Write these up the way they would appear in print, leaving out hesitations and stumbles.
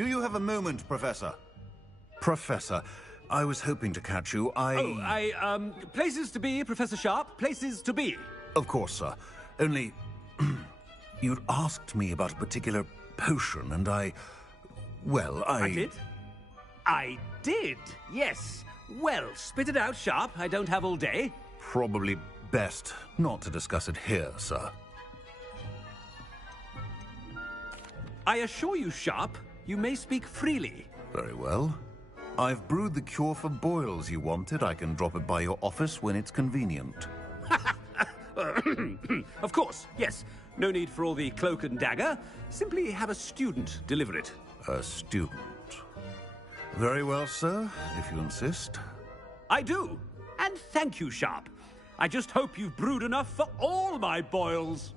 Do you have a moment, Professor? Professor, I was hoping to catch you. Places to be, Professor Sharp. Places to be. Of course, sir. Only... you'd asked me about a particular potion, and I did? I did, yes. Well, spit it out, Sharp. I don't have all day. Probably best not to discuss it here, sir. I assure you, Sharp, you may speak freely. Very well. I've brewed the cure for boils you wanted. I can drop it by your office when it's convenient. Of course, yes. No need for all the cloak and dagger. Simply have a student deliver it. A student. Very well, sir, if you insist. I do. And thank you, Sharp. I just hope you've brewed enough for all my boils.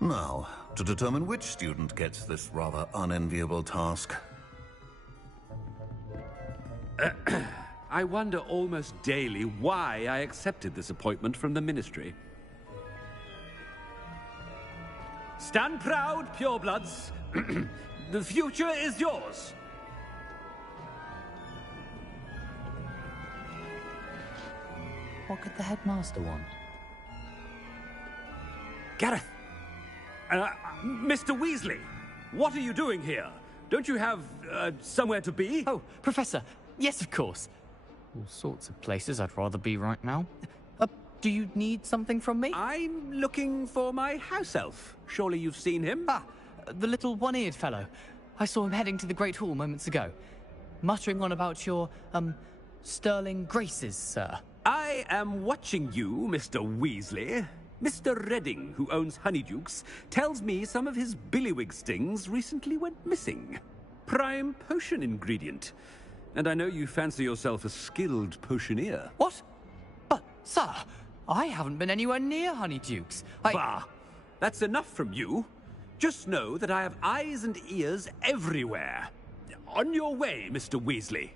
Now, to determine which student gets this rather unenviable task. I wonder almost daily why I accepted this appointment from the Ministry. Stand proud, purebloods. The future is yours. What could the headmaster want? Gareth! Mr. Weasley! What are you doing here? Don't you have, somewhere to be? Oh, Professor! Yes, of course. All sorts of places I'd rather be right now. Do you need something from me? I'm looking for my house elf. Surely you've seen him? Ah, the little one-eared fellow. I saw him heading to the Great Hall moments ago. Muttering on about your, sterling graces, sir. I am watching you, Mr. Weasley. Mr. Redding, who owns Honeydukes, tells me some of his billywig stings recently went missing. Prime potion ingredient. And I know you fancy yourself a skilled potioneer. What? But, sir, I haven't been anywhere near Honeydukes. Bah! That's enough from you. Just know that I have eyes and ears everywhere. On your way, Mr. Weasley.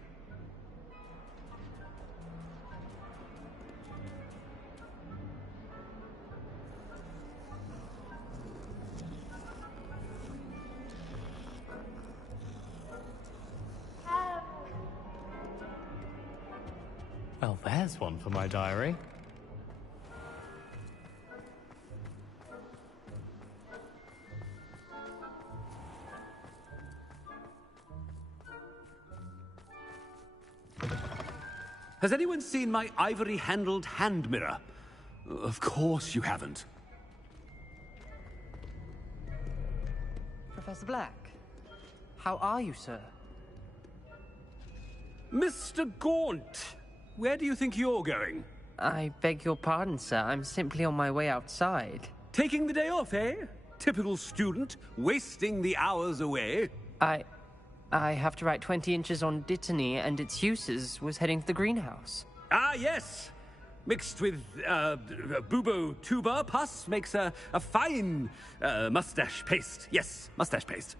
Well, there's one for my diary. Has anyone seen my ivory-handled hand mirror? Of course you haven't. Professor Black, how are you, sir? Mr. Gaunt, where do you think you're going? I beg your pardon, sir. I'm simply on my way outside. Taking the day off, eh? Typical student, wasting the hours away. I have to write 20 inches on Dittany and its uses. Was heading to the greenhouse. Ah, yes. Mixed with, bubo tuber pus makes a fine, mustache paste. Yes, mustache paste.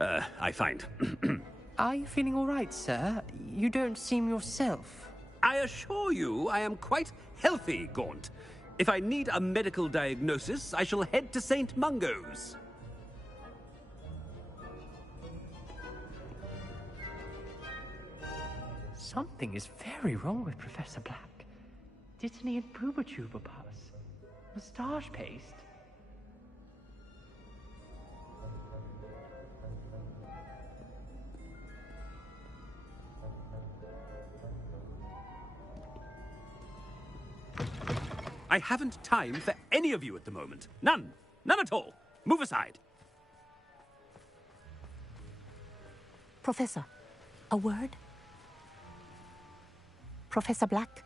I find. Are you feeling all right, sir? You don't seem yourself. I assure you I am quite healthy, Gaunt. If I need a medical diagnosis, I shall head to St. Mungo's. Something is very wrong with Professor Black. Dittany and Boobertuber pus. Moustache paste. I haven't time for any of you at the moment. None. None at all. Move aside. Professor, a word? Professor Black,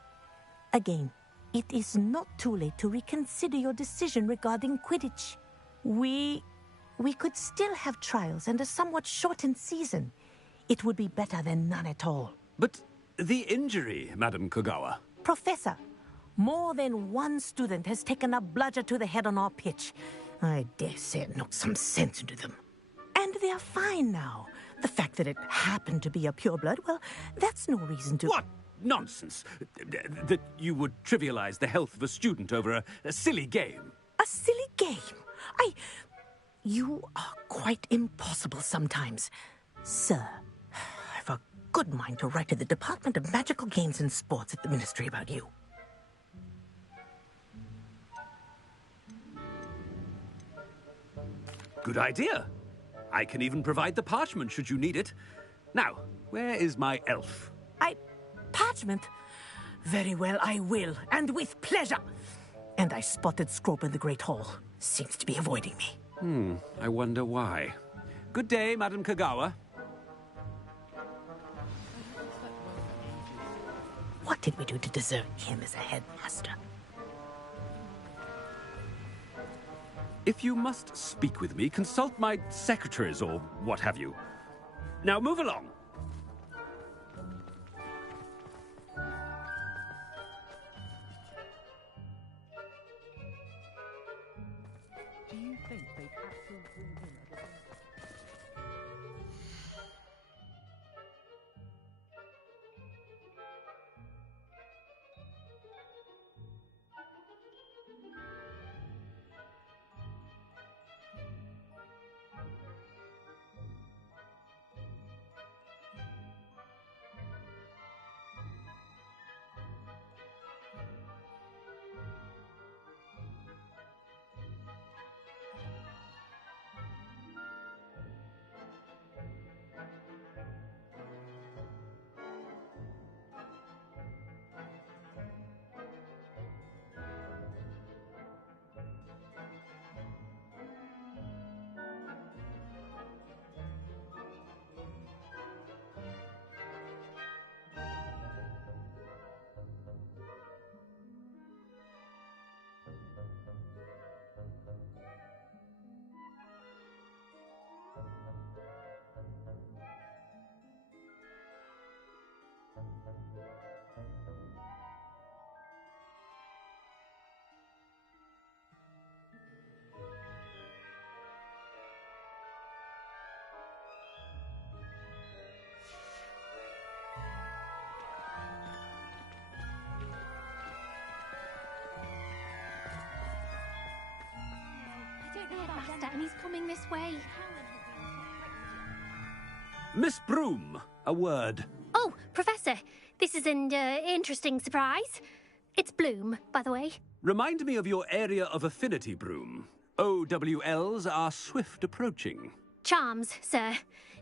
again, it is not too late to reconsider your decision regarding Quidditch. We could still have trials and a somewhat shortened season. It would be better than none at all. But the injury, Madam Kogawa. Professor, more than one student has taken a bludger to the head on our pitch. I dare say it knocked some sense into them. And they're fine now. The fact that it happened to be a pureblood, well, that's no reason to... What nonsense! That you would trivialize the health of a student over a silly game. A silly game? You are quite impossible sometimes. Sir, I've a good mind to write to the Department of Magical Games and Sports at the Ministry about you. Good idea. I can even provide the parchment should you need it. Now, where is my elf? Parchment? Very well, I will, and with pleasure. And I spotted Scrope in the Great Hall. Seems to be avoiding me. I wonder why. Good day, Madam Kagawa. What did we do to deserve him as a headmaster? If you must speak with me, consult my secretaries or what have you. Now move along. Do you think they'd actually bring him at the Headmaster, and he's coming this way. Miss Broom, a word. Oh, Professor, this is an interesting surprise. It's Bloom, by the way. Remind me of your area of affinity, Broom. OWLs are swift approaching. Charms, sir.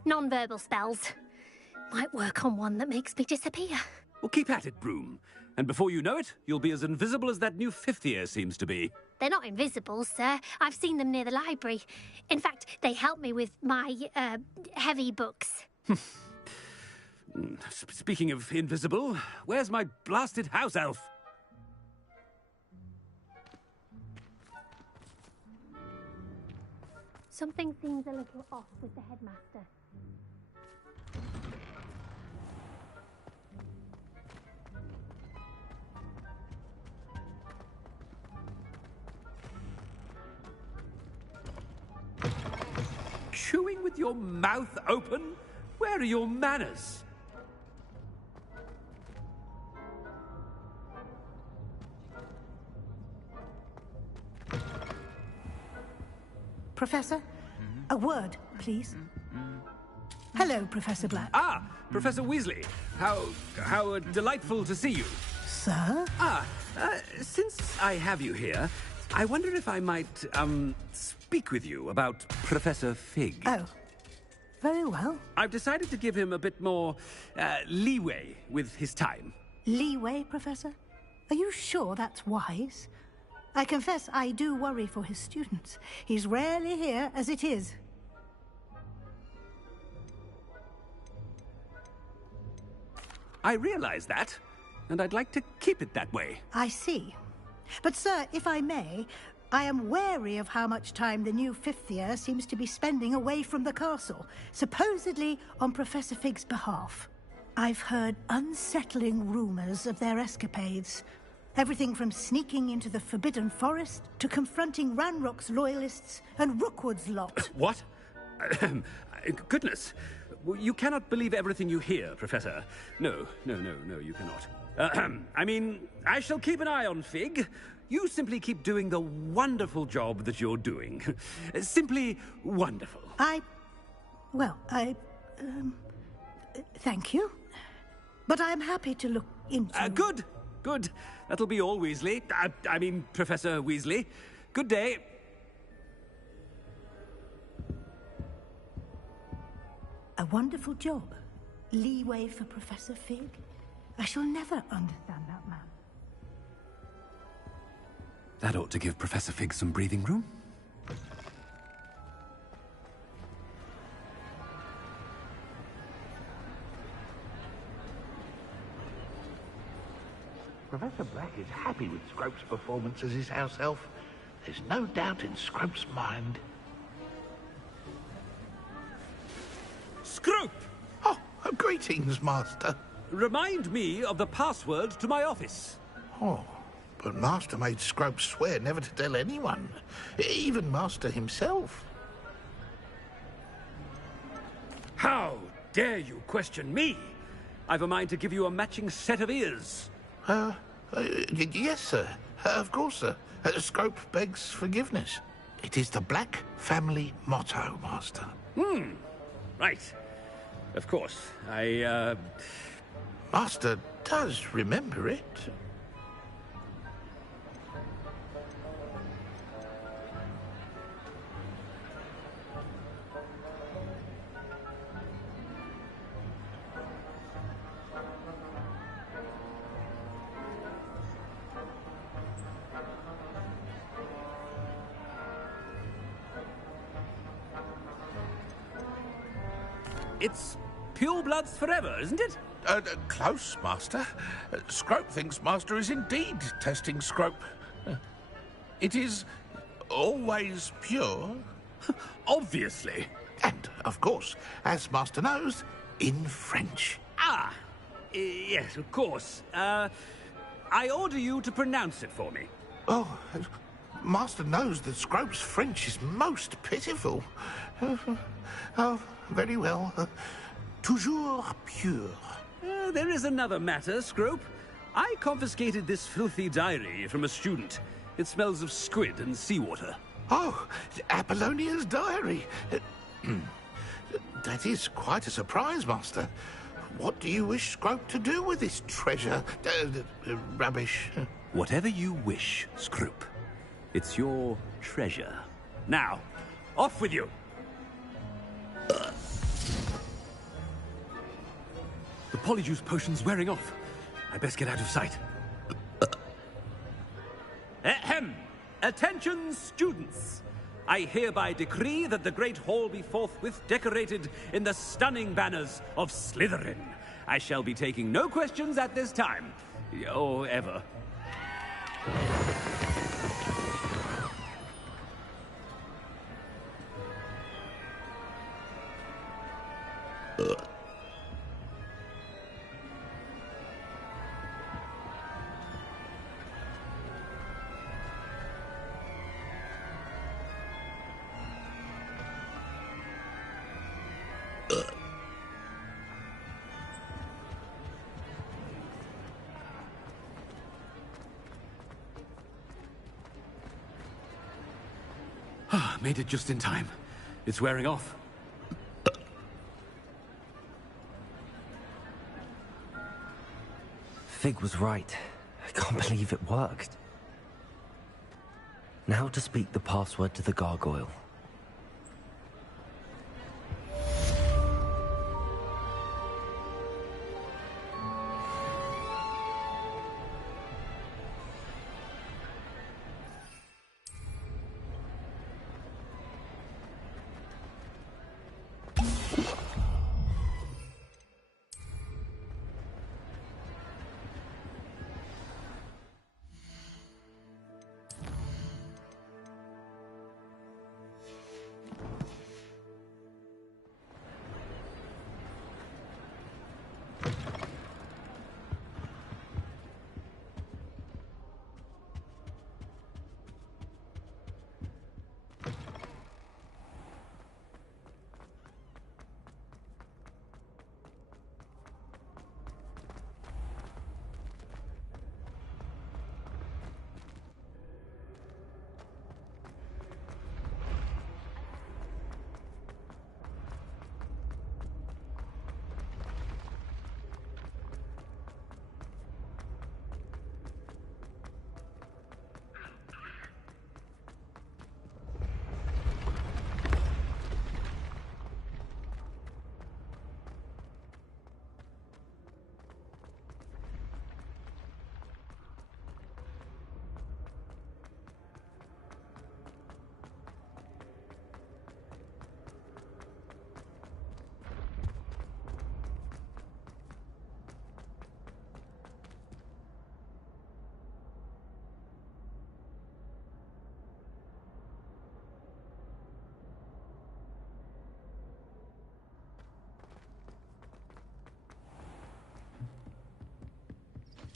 Non-verbal spells. Might work on one that makes me disappear. Well, keep at it, Broom. And before you know it, you'll be as invisible as that new fifth year seems to be. They're not invisible, sir. I've seen them near the library. In fact, they help me with my, heavy books. Speaking of invisible, where's my blasted house elf? Something seems a little off with the headmaster. Chewing with your mouth open? Where are your manners? Professor, a word, please. Hello, Professor Black. Ah, Professor Weasley. How delightful to see you. Sir? Since I have you here, I wonder if I might, speak with you about Professor Fig. Oh, very well. I've decided to give him a bit more, leeway with his time. Leeway, Professor? Are you sure that's wise? I confess I do worry for his students. He's rarely here as it is. I realize that, and I'd like to keep it that way. I see. But, sir, if I may, I am wary of how much time the new fifth year seems to be spending away from the castle, supposedly on Professor Fig's behalf. I've heard unsettling rumors of their escapades. Everything from sneaking into the Forbidden Forest to confronting Ranrock's loyalists and Rookwood's lot. What? Goodness. You cannot believe everything you hear, Professor. No, you cannot. I mean, I shall keep an eye on Fig. you simply keep doing the wonderful job that you're doing. Simply wonderful. Thank you. But I'm happy to look into... Good. Good. That'll be all, Weasley. I mean, Professor Weasley. Good day. A wonderful job. Leeway for Professor Fig. I shall never understand that man. That ought to give Professor Fig some breathing room. Professor Black is happy with Scrope's performance as his house elf. There's no doubt in Scrope's mind. Scrope! Oh, greetings, Master. Remind me of the password to my office. Oh, but Master made Scrope swear never to tell anyone, even Master himself. How dare you question me? I've a mind to give you a matching set of ears. Yes, sir. Of course, sir. Scrope begs forgiveness. It is the Black family motto, Master. Right. Of course. Master does remember it. It's pure bloods forever, isn't it? Close, Master. Scrope thinks Master is indeed testing Scrope. It is always pure. Obviously. And, of course, as Master knows, in French. Yes, of course. I order you to pronounce it for me. Oh, Master knows that Scrope's French is most pitiful. Oh, very well. Toujours pure. There is another matter, Scrope. I confiscated this filthy diary from a student. It smells of squid and seawater. Oh, Apollonia's diary. That is quite a surprise, Master. What do you wish Scrope to do with this treasure? Rubbish. Whatever you wish, Scrope. It's your treasure. Now, off with you. The Polyjuice potion's wearing off. I best get out of sight. Ahem! Attention, students! I hereby decree that the Great Hall be forthwith decorated in the stunning banners of Slytherin. I shall be taking no questions at this time. Or ever. Made it just in time. It's wearing off. Fig was right. I can't believe it worked. Now to speak the password to the gargoyle.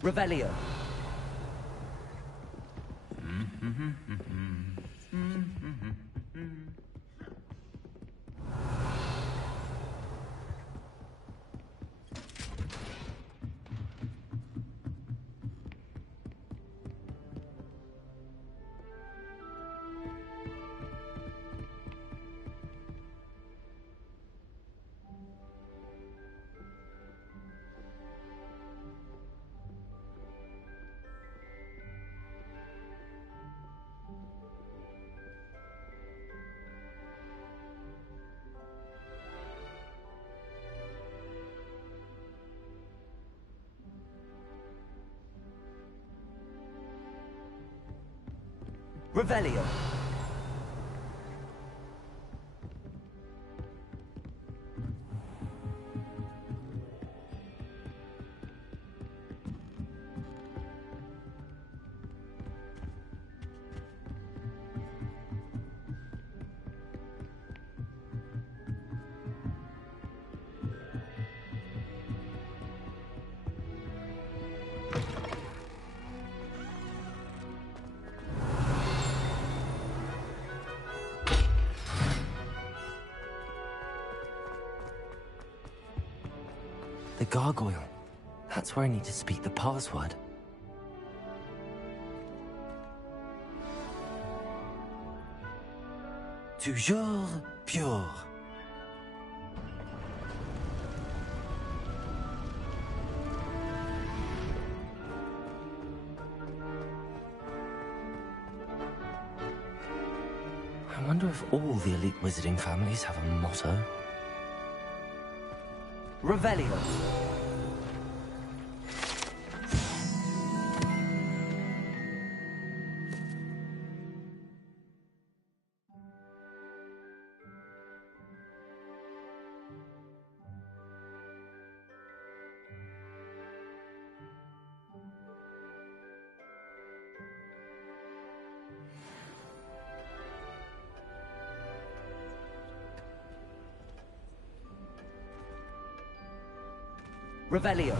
Revelio. Revelio. The gargoyle. That's where I need to speak the password. Toujours pure. I wonder if all the elite wizarding families have a motto. Revelio. Revelio.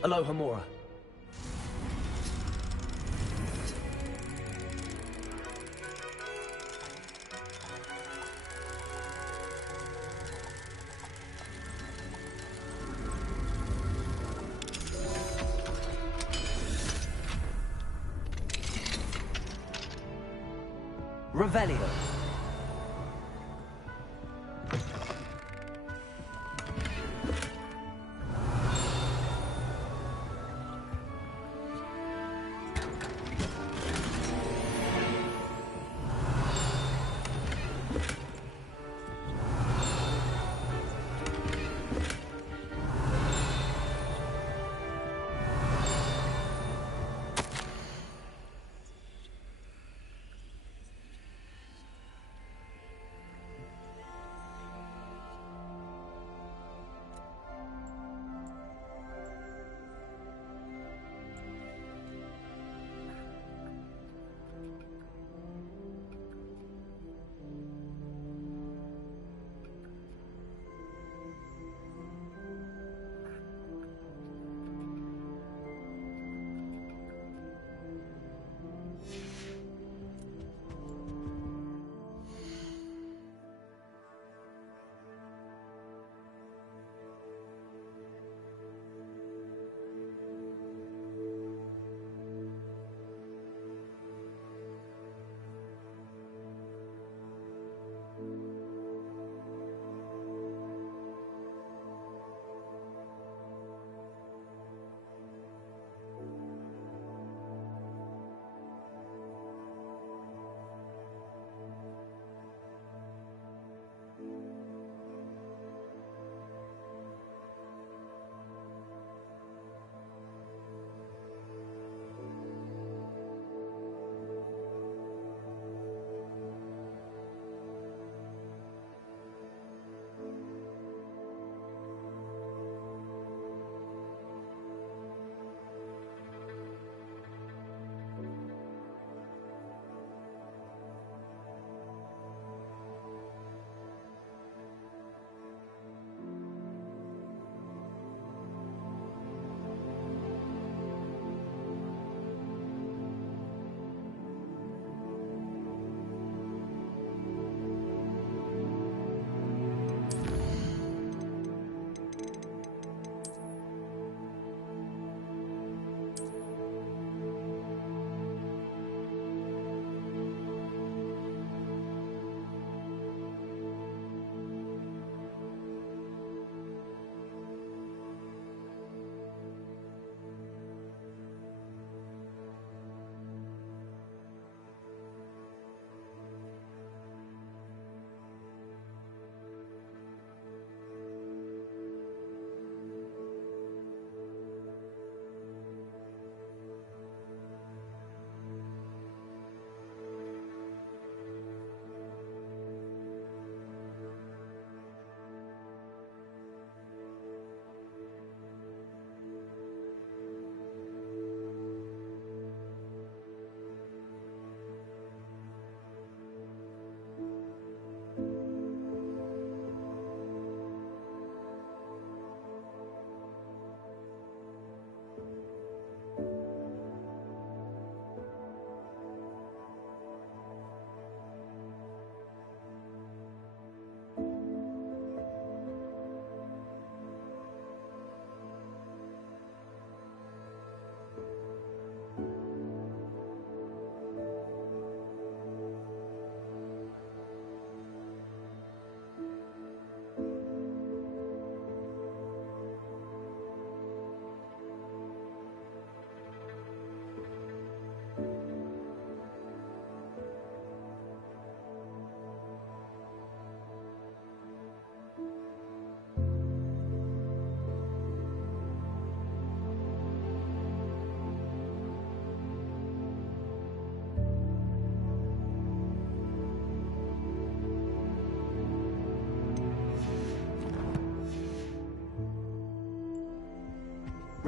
Alohomora. Revelio.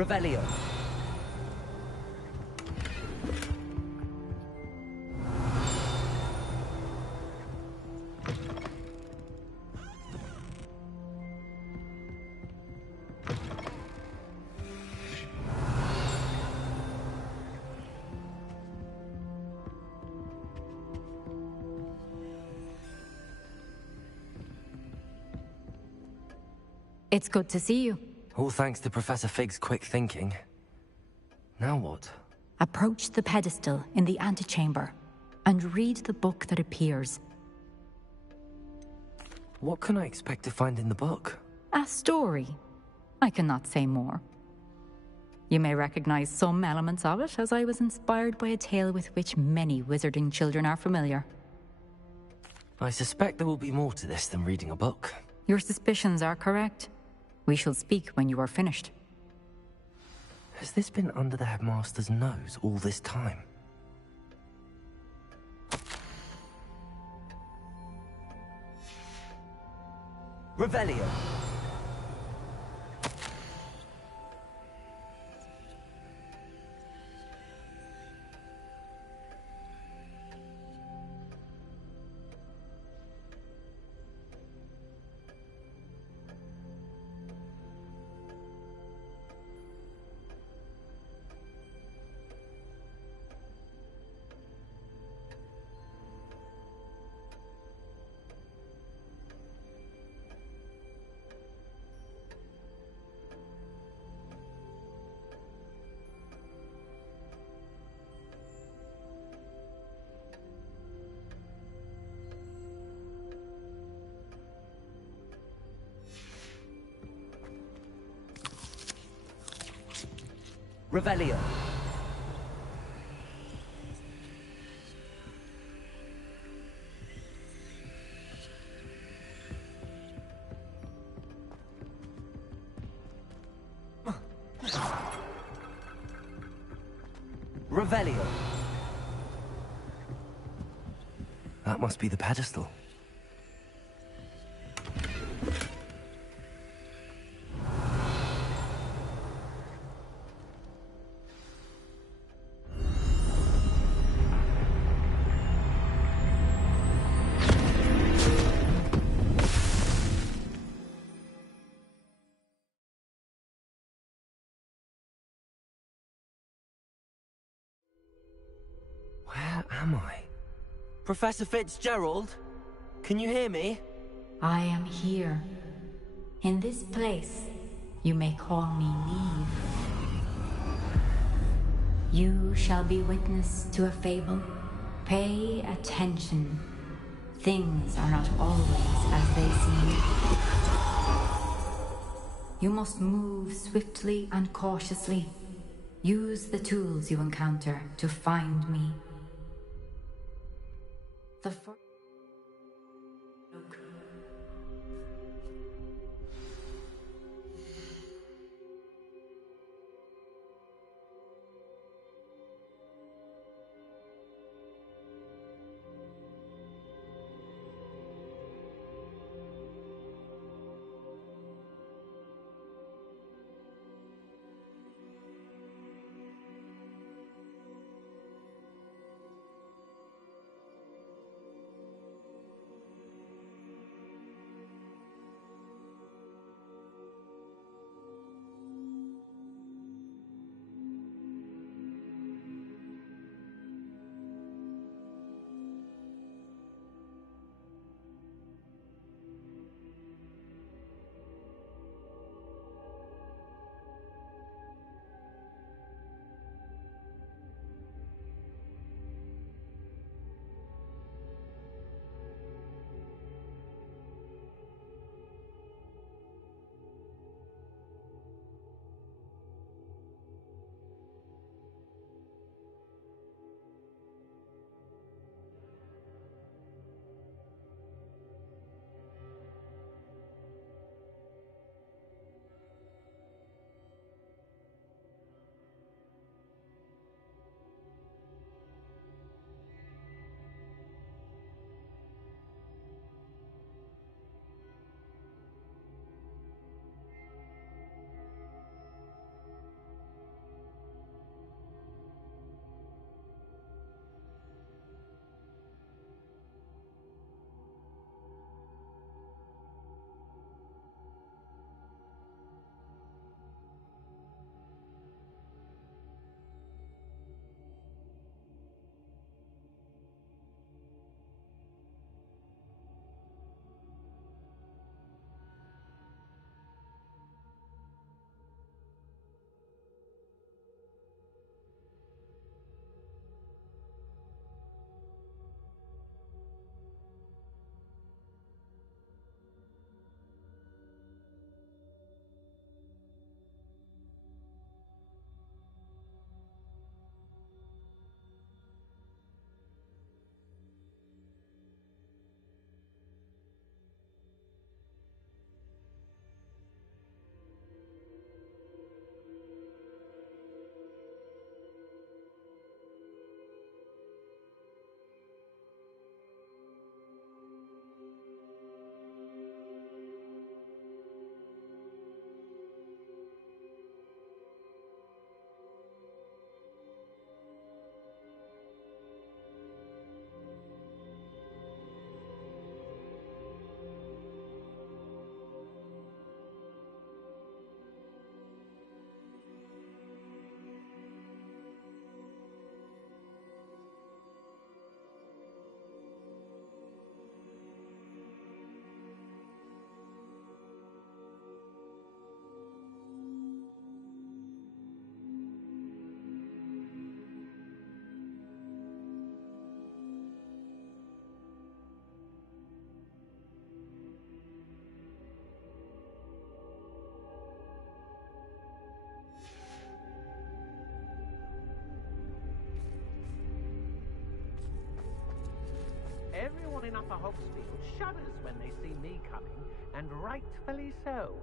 Revelio. It's good to see you. All thanks to Professor Fig's quick thinking. Now what? Approach the pedestal in the antechamber and read the book that appears. What can I expect to find in the book? A story. I cannot say more. You may recognize some elements of it, as I was inspired by a tale with which many wizarding children are familiar. I suspect there will be more to this than reading a book. Your suspicions are correct. We shall speak when you are finished. Has this been under the headmaster's nose all this time? Revelio. Revelio. Revelio. That must be the pedestal. Where am I? Professor Fitzgerald? Can you hear me? I am here. In this place, you may call me Neve. You shall be witness to a fable. Pay attention. Things are not always as they seem. You must move swiftly and cautiously. Use the tools you encounter to find me. The first... for Hogsfield shudders when they see me coming, and rightfully so.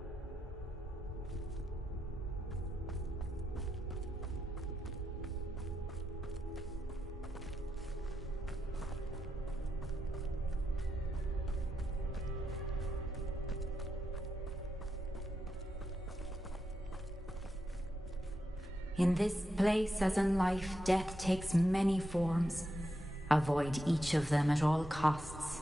In this place, as in life, death takes many forms. Avoid each of them at all costs.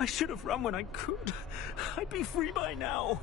I should have run when I could. I'd be free by now.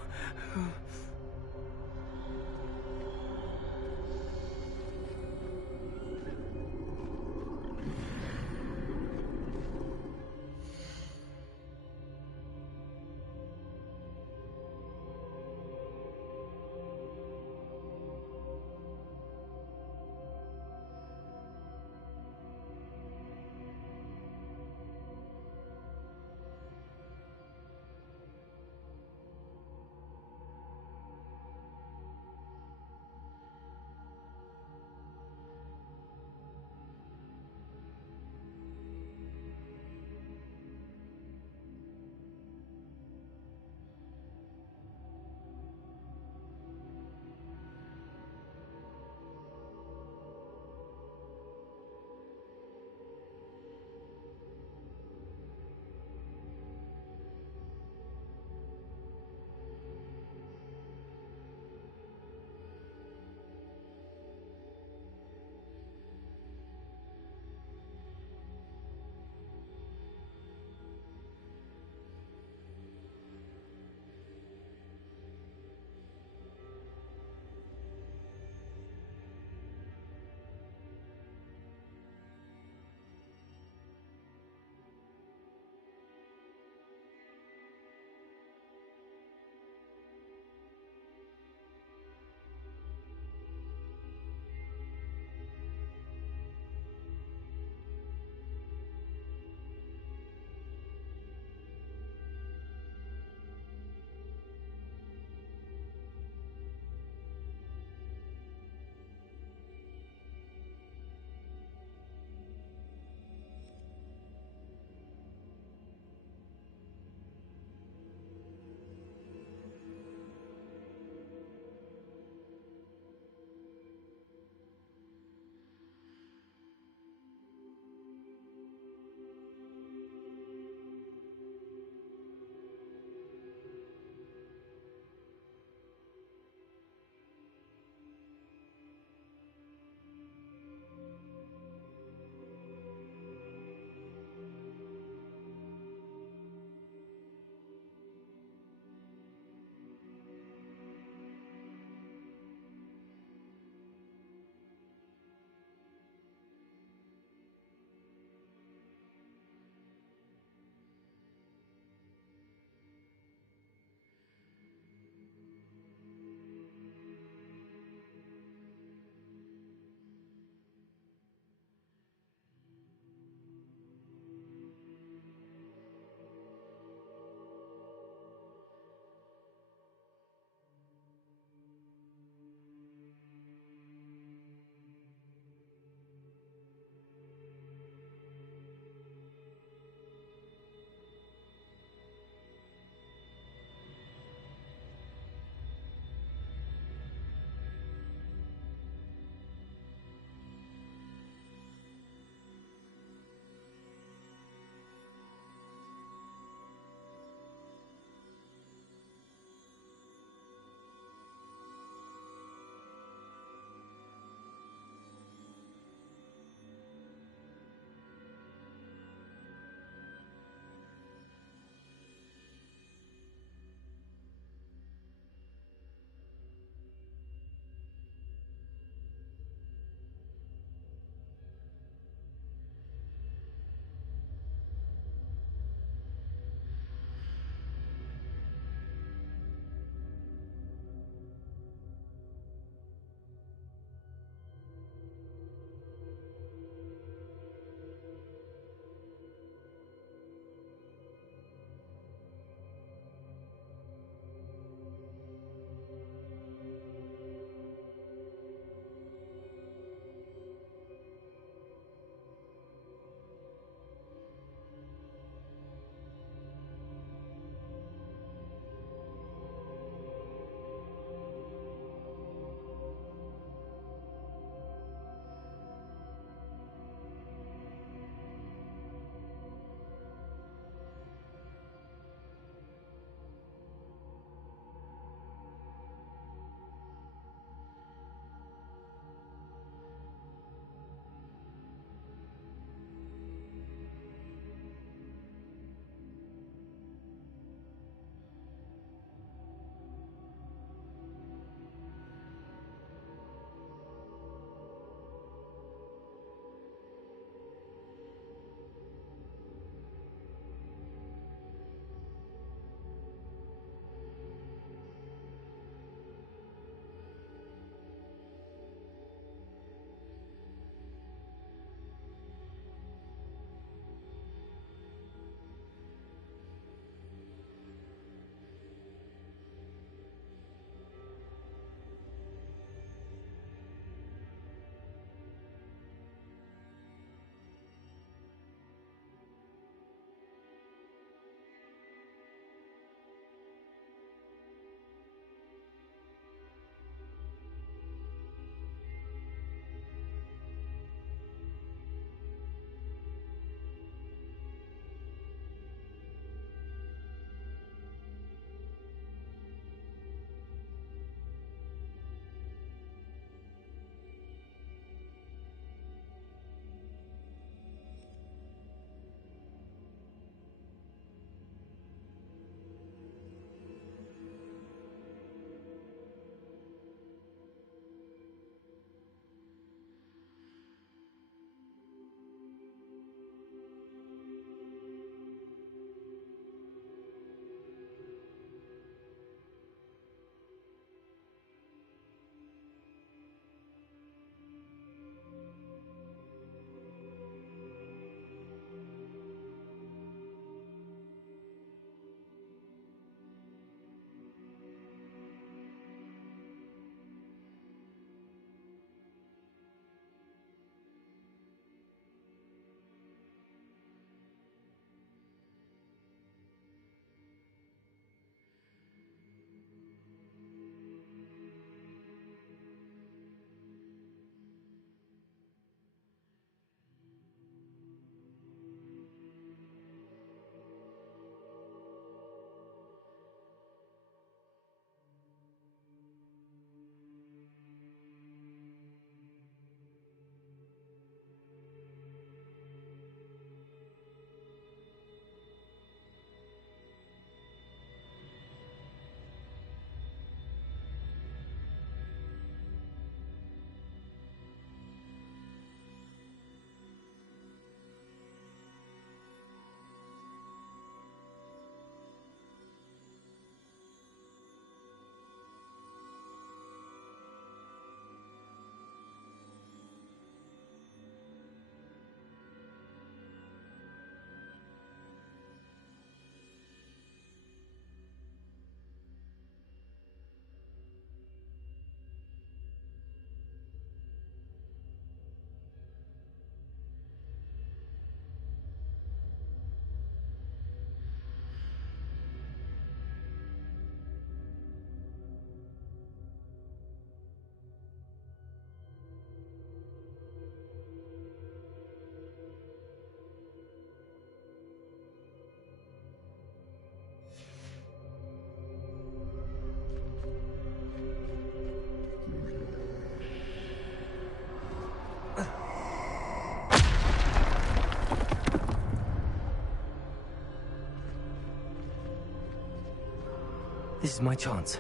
This is my chance.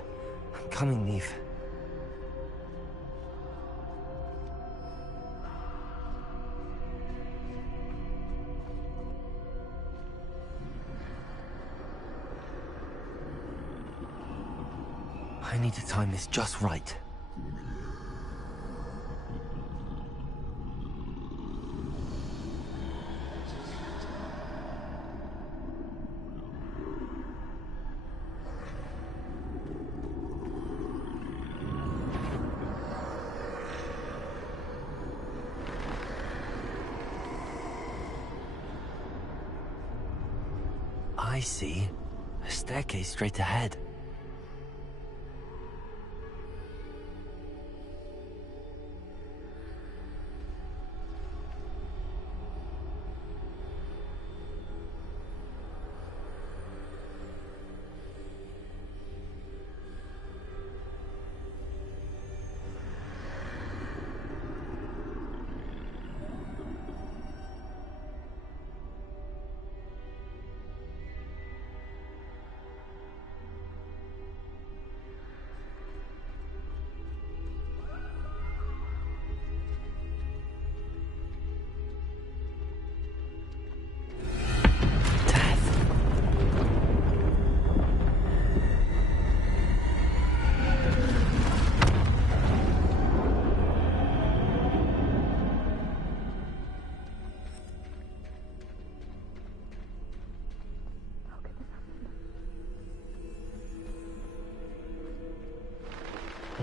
I'm coming, Neve. I need to time this just right. I see. A staircase straight ahead.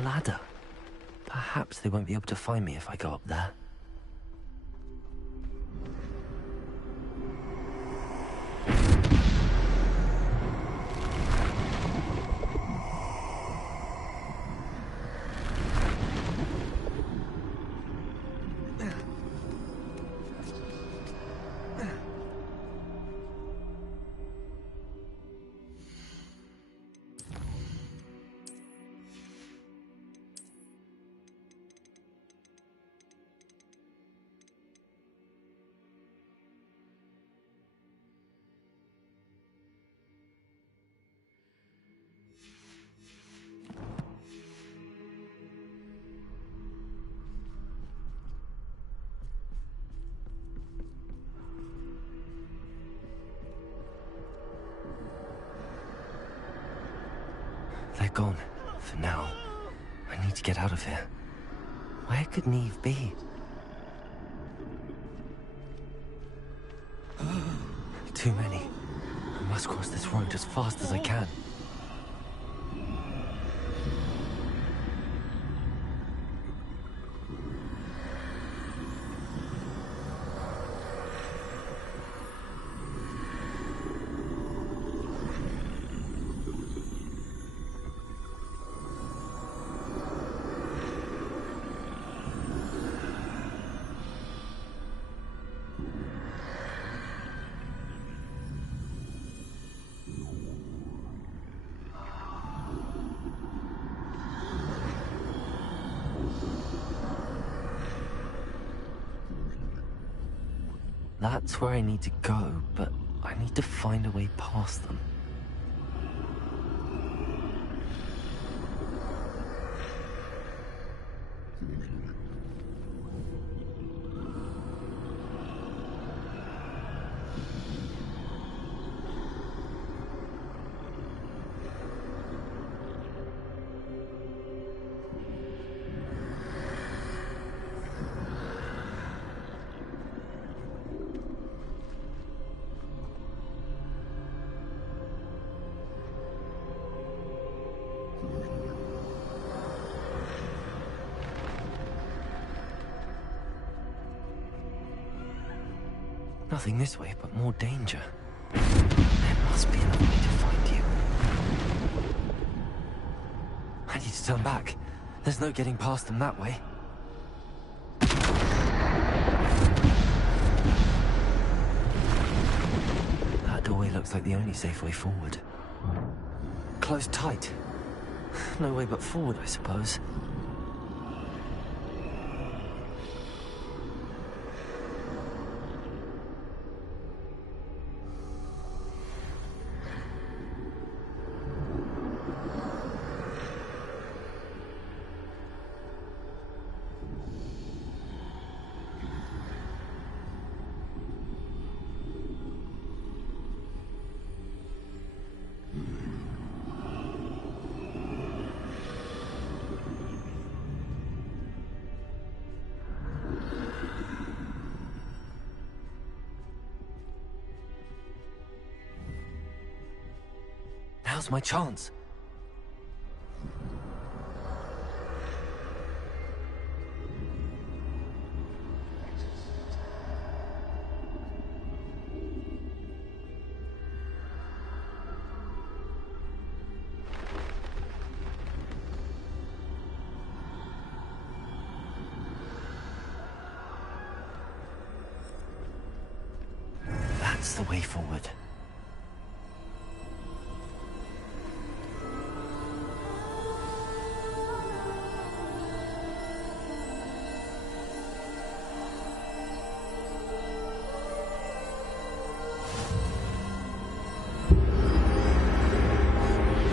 Ladder. Perhaps they won't be able to find me if I go up there. They're gone. For now. I need to get out of here. Where could Neve be? Too many. I must cross this road as fast as I can. That's where I need to go, but I need to find a way past them. Nothing this way, but more danger. There must be another way to find you. I need to turn back. There's no getting past them that way. That doorway looks like the only safe way forward. Closed tight. No way but forward, I suppose. Now's my chance. That's the way forward.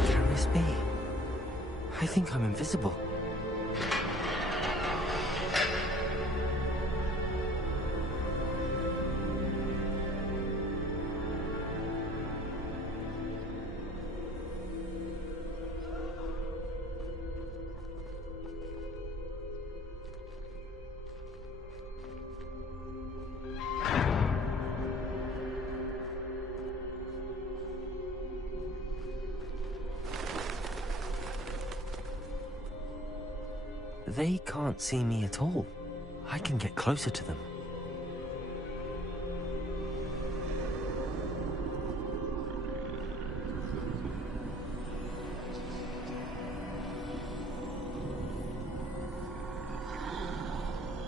Can this be? I think I'm invisible. They can't see me at all. I can get closer to them.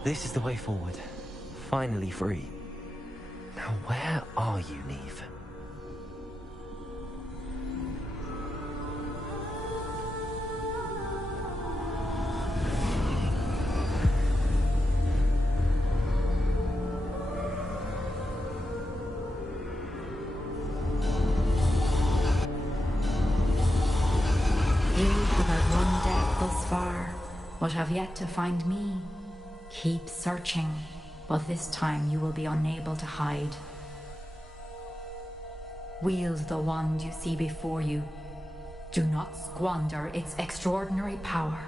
This is the way forward. Finally free. Now where are you, Neve? But have yet to find me. Keep searching, but this time you will be unable to hide. Wield the wand you see before you. Do not squander its extraordinary power.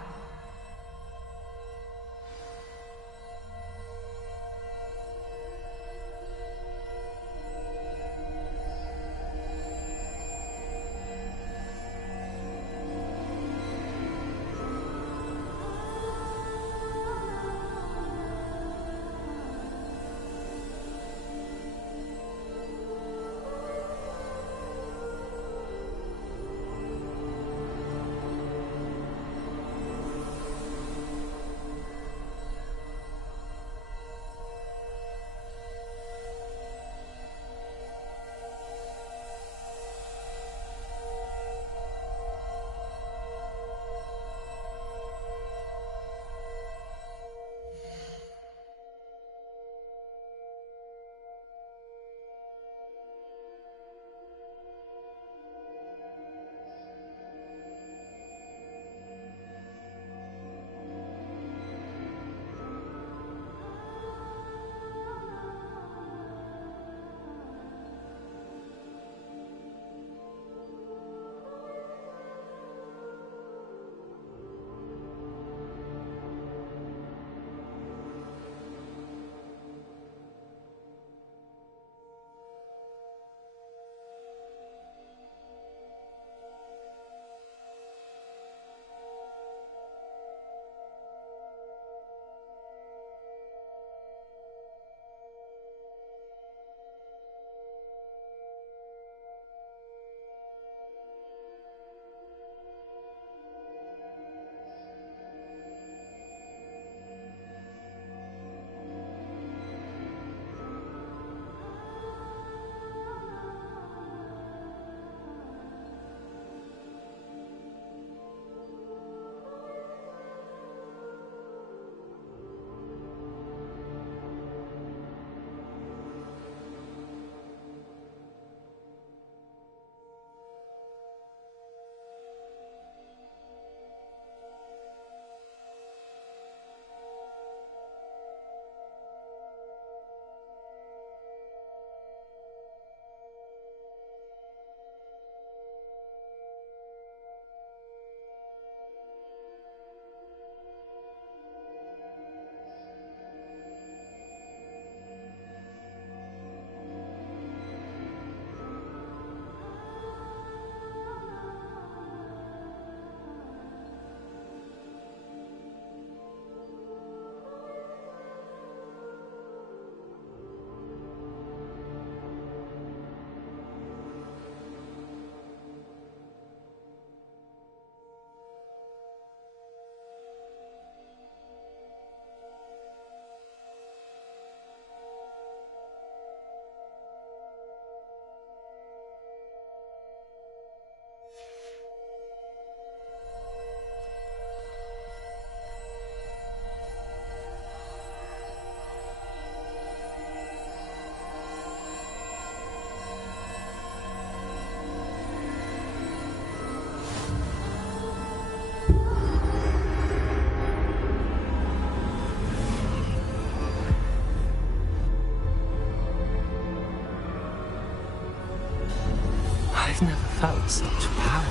I've never felt such power.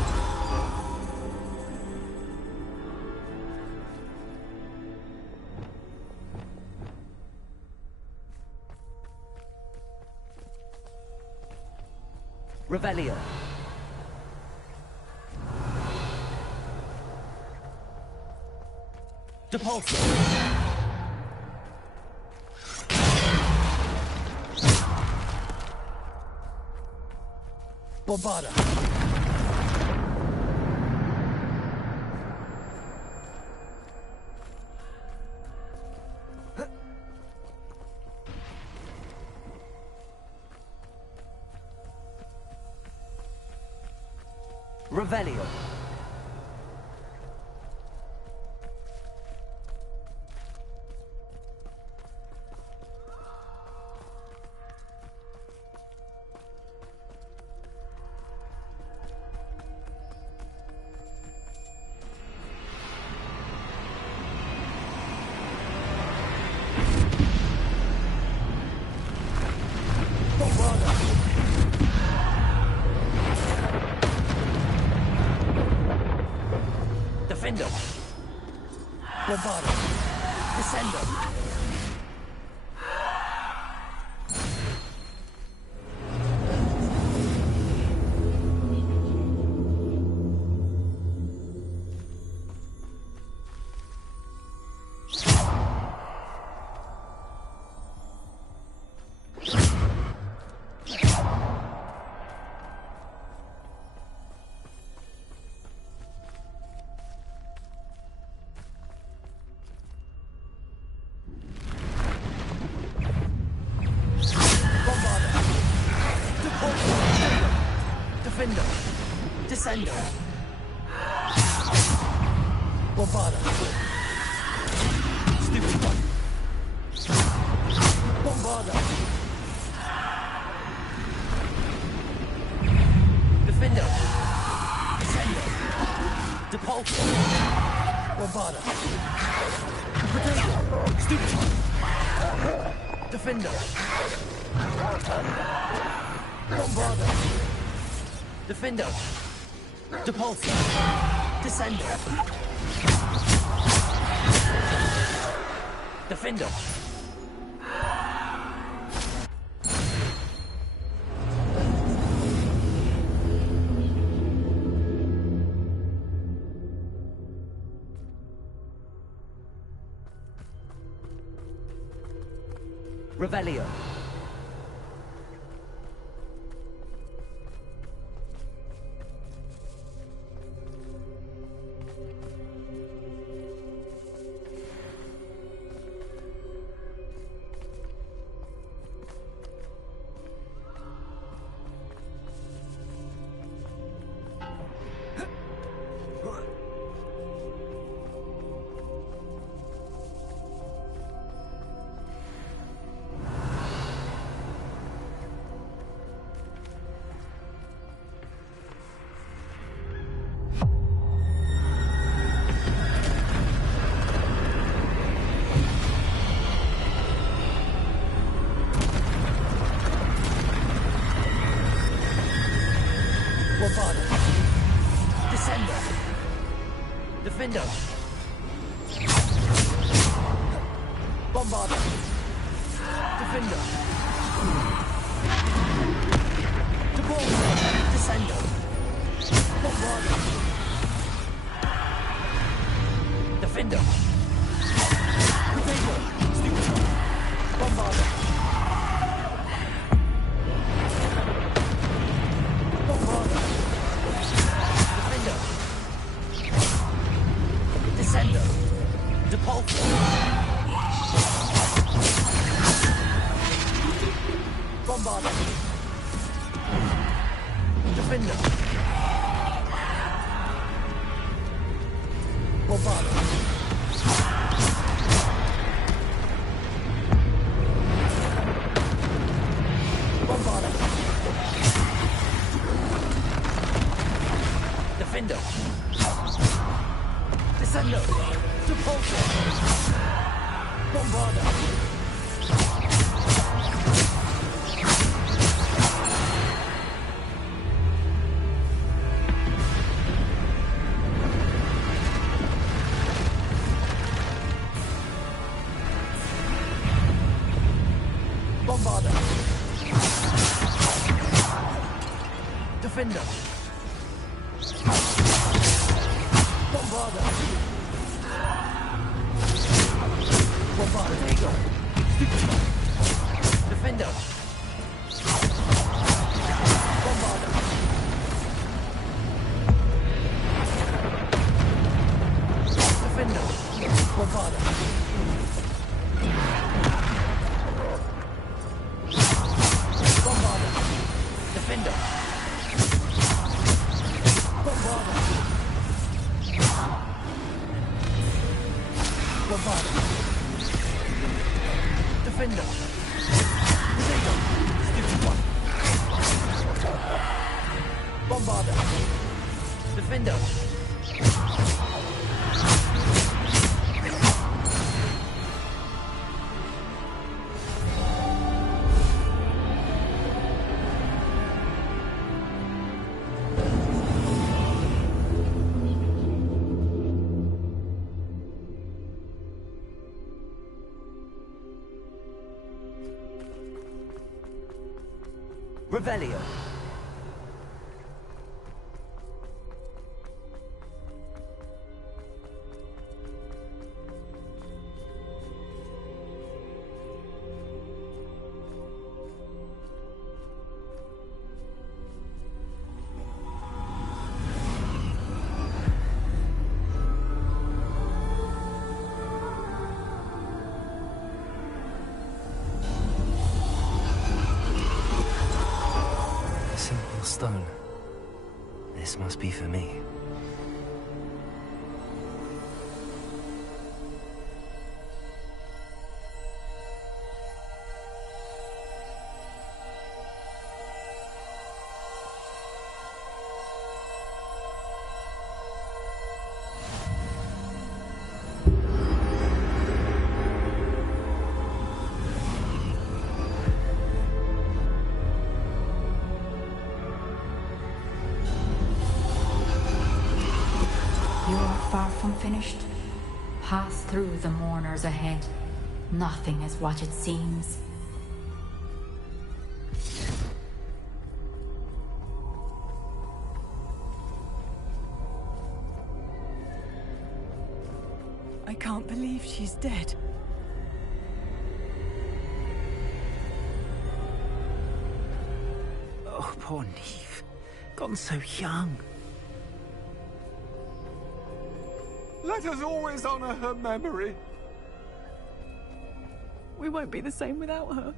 Revelio. Depulso. Bovada. Revelio. Defendo. Bovada. Descendo. Defendo. Descendo. Bovada. Stupid one. Bombada. Defendo. Descendo. Depulso. Bovada. Potato. Stupid one. Defendo. Bombada. Defendo. Depulso. Descendo. Defendo. Revelio. Bovada. Descendo. Defendo. Bombada. Defendo. Depulso. Descendo. Bombada. Defendo. Potato. Stupid. Bombada. Bombada. Defendo. Descendo. Depulso. Bombada. Defendo. Bombada. Bombada. Defendo. Descendo. Depulso. Bombada. Bombarder! Defender! Bombarder! Bombarder, there you go! Defender! Bombarder! Defender! Bombarder! Bombarder! Defender! Bombarder! Bombarder! Defender! Potato! Stupid one! Bombarder! Defender! Revelio. Stone. This must be for me. Far from finished. Pass through the mourners ahead. Nothing is what it seems. I can't believe she's dead. Oh, poor Neve. Gone so young. Let us always honor her memory. We won't be the same without her.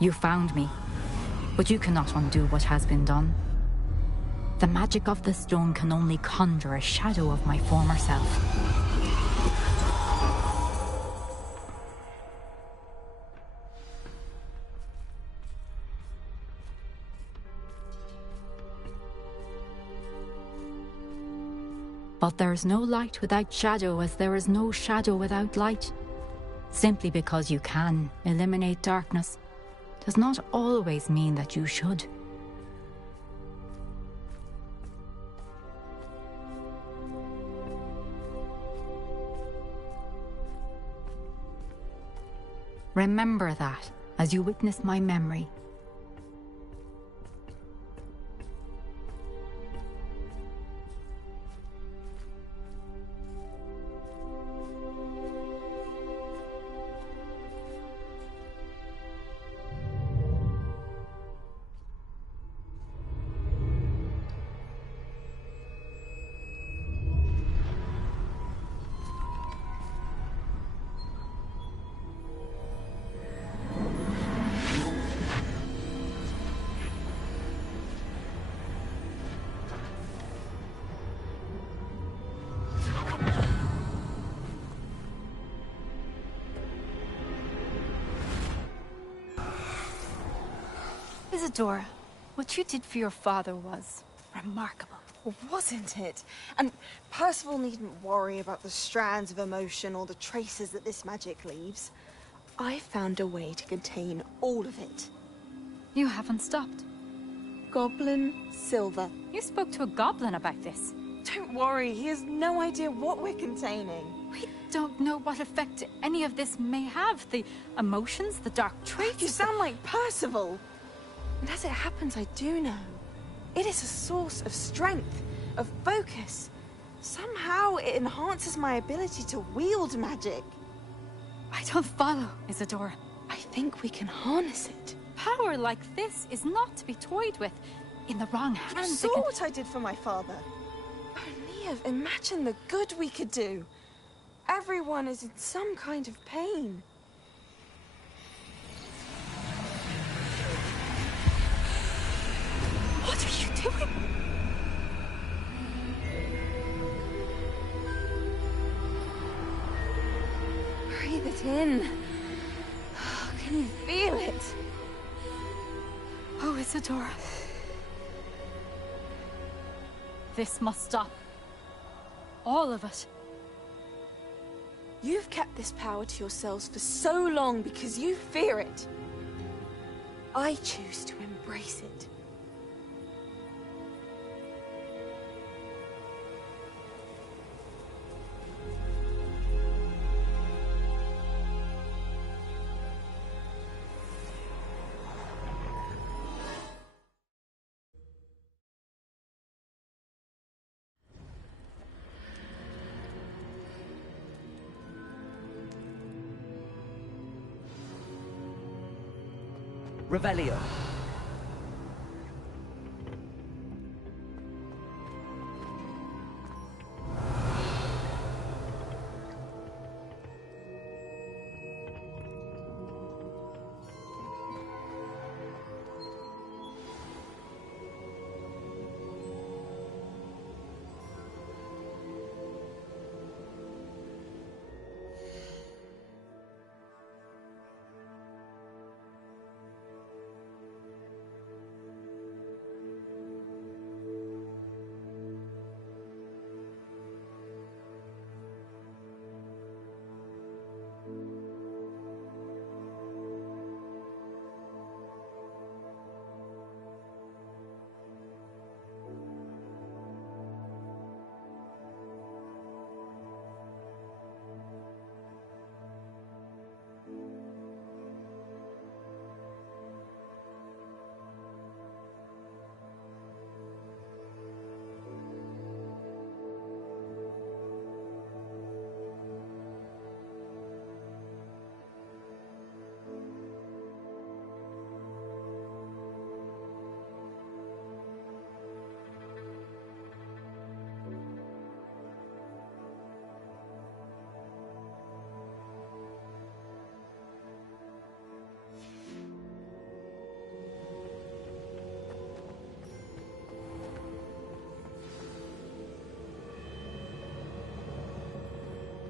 You found me, but you cannot undo what has been done. The magic of the stone can only conjure a shadow of my former self. But there is no light without shadow, as there is no shadow without light. Simply because you can eliminate darkness does not always mean that you should. Remember that as you witness my memory. Isadora, What you did for your father was remarkable. Well, wasn't it? And Percival needn't worry about the strands of emotion or the traces that this magic leaves. I found a way to contain all of it. You haven't stopped. Goblin Silver. You spoke to a goblin about this. Don't worry, he has no idea what we're containing. We don't know what effect any of this may have. The emotions, the dark traits. You sound like Percival. And as it happens, I do know. It is a source of strength, of focus. Somehow it enhances my ability to wield magic. I don't follow, Isadora. I think we can harness it. Power like this is not to be toyed with. In the wrong hands, You saw what I did for my father. Oh, Neve, imagine the good we could do. Everyone is in some kind of pain. What are you doing? Breathe it in. Can you feel it? Oh, Isadora. This must stop. All of it. You've kept this power to yourselves for so long because you fear it. I choose to embrace it. Revelio.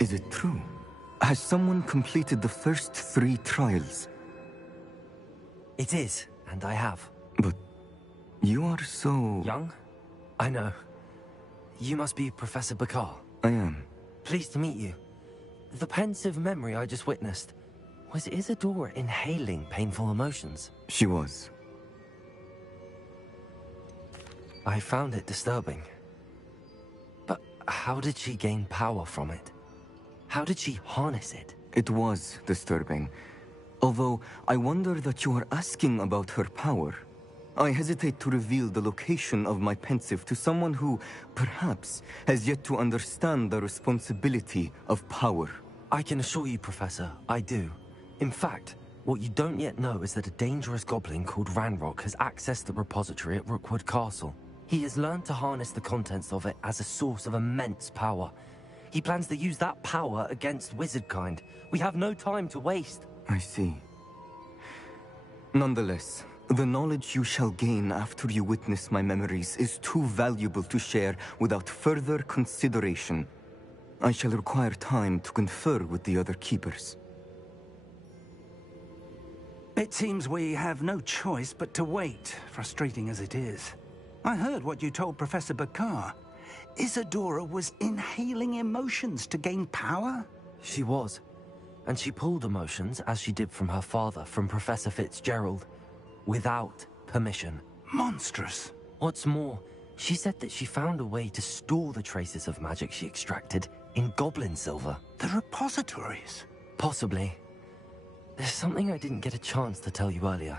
Is it true? Has someone completed the first 3 trials? It is, and I have. But you are so... Young? I know. You must be Professor Bakar. I am. Pleased to meet you. The pensive memory I just witnessed, was Isadora inhaling painful emotions? She was. I found it disturbing. But how did she gain power from it? How did she harness it? It was disturbing. Although, I wonder that you are asking about her power. I hesitate to reveal the location of my pensive to someone who, perhaps, has yet to understand the responsibility of power. I can assure you, Professor, I do. In fact, what you don't yet know is that a dangerous goblin called Ranrock has accessed the repository at Rookwood Castle. He has learned to harness the contents of it as a source of immense power. He plans to use that power against Wizardkind. We have no time to waste. I see. Nonetheless, the knowledge you shall gain after you witness my memories is too valuable to share without further consideration. I shall require time to confer with the other keepers. It seems we have no choice but to wait, frustrating as it is. I heard what you told Professor Bakar. Isadora was inhaling emotions to gain power? She was. And she pulled emotions, as she did from her father, from Professor Fitzgerald, without permission. Monstrous. What's more, she said that she found a way to store the traces of magic she extracted in goblin silver. The repositories? Possibly. There's something I didn't get a chance to tell you earlier.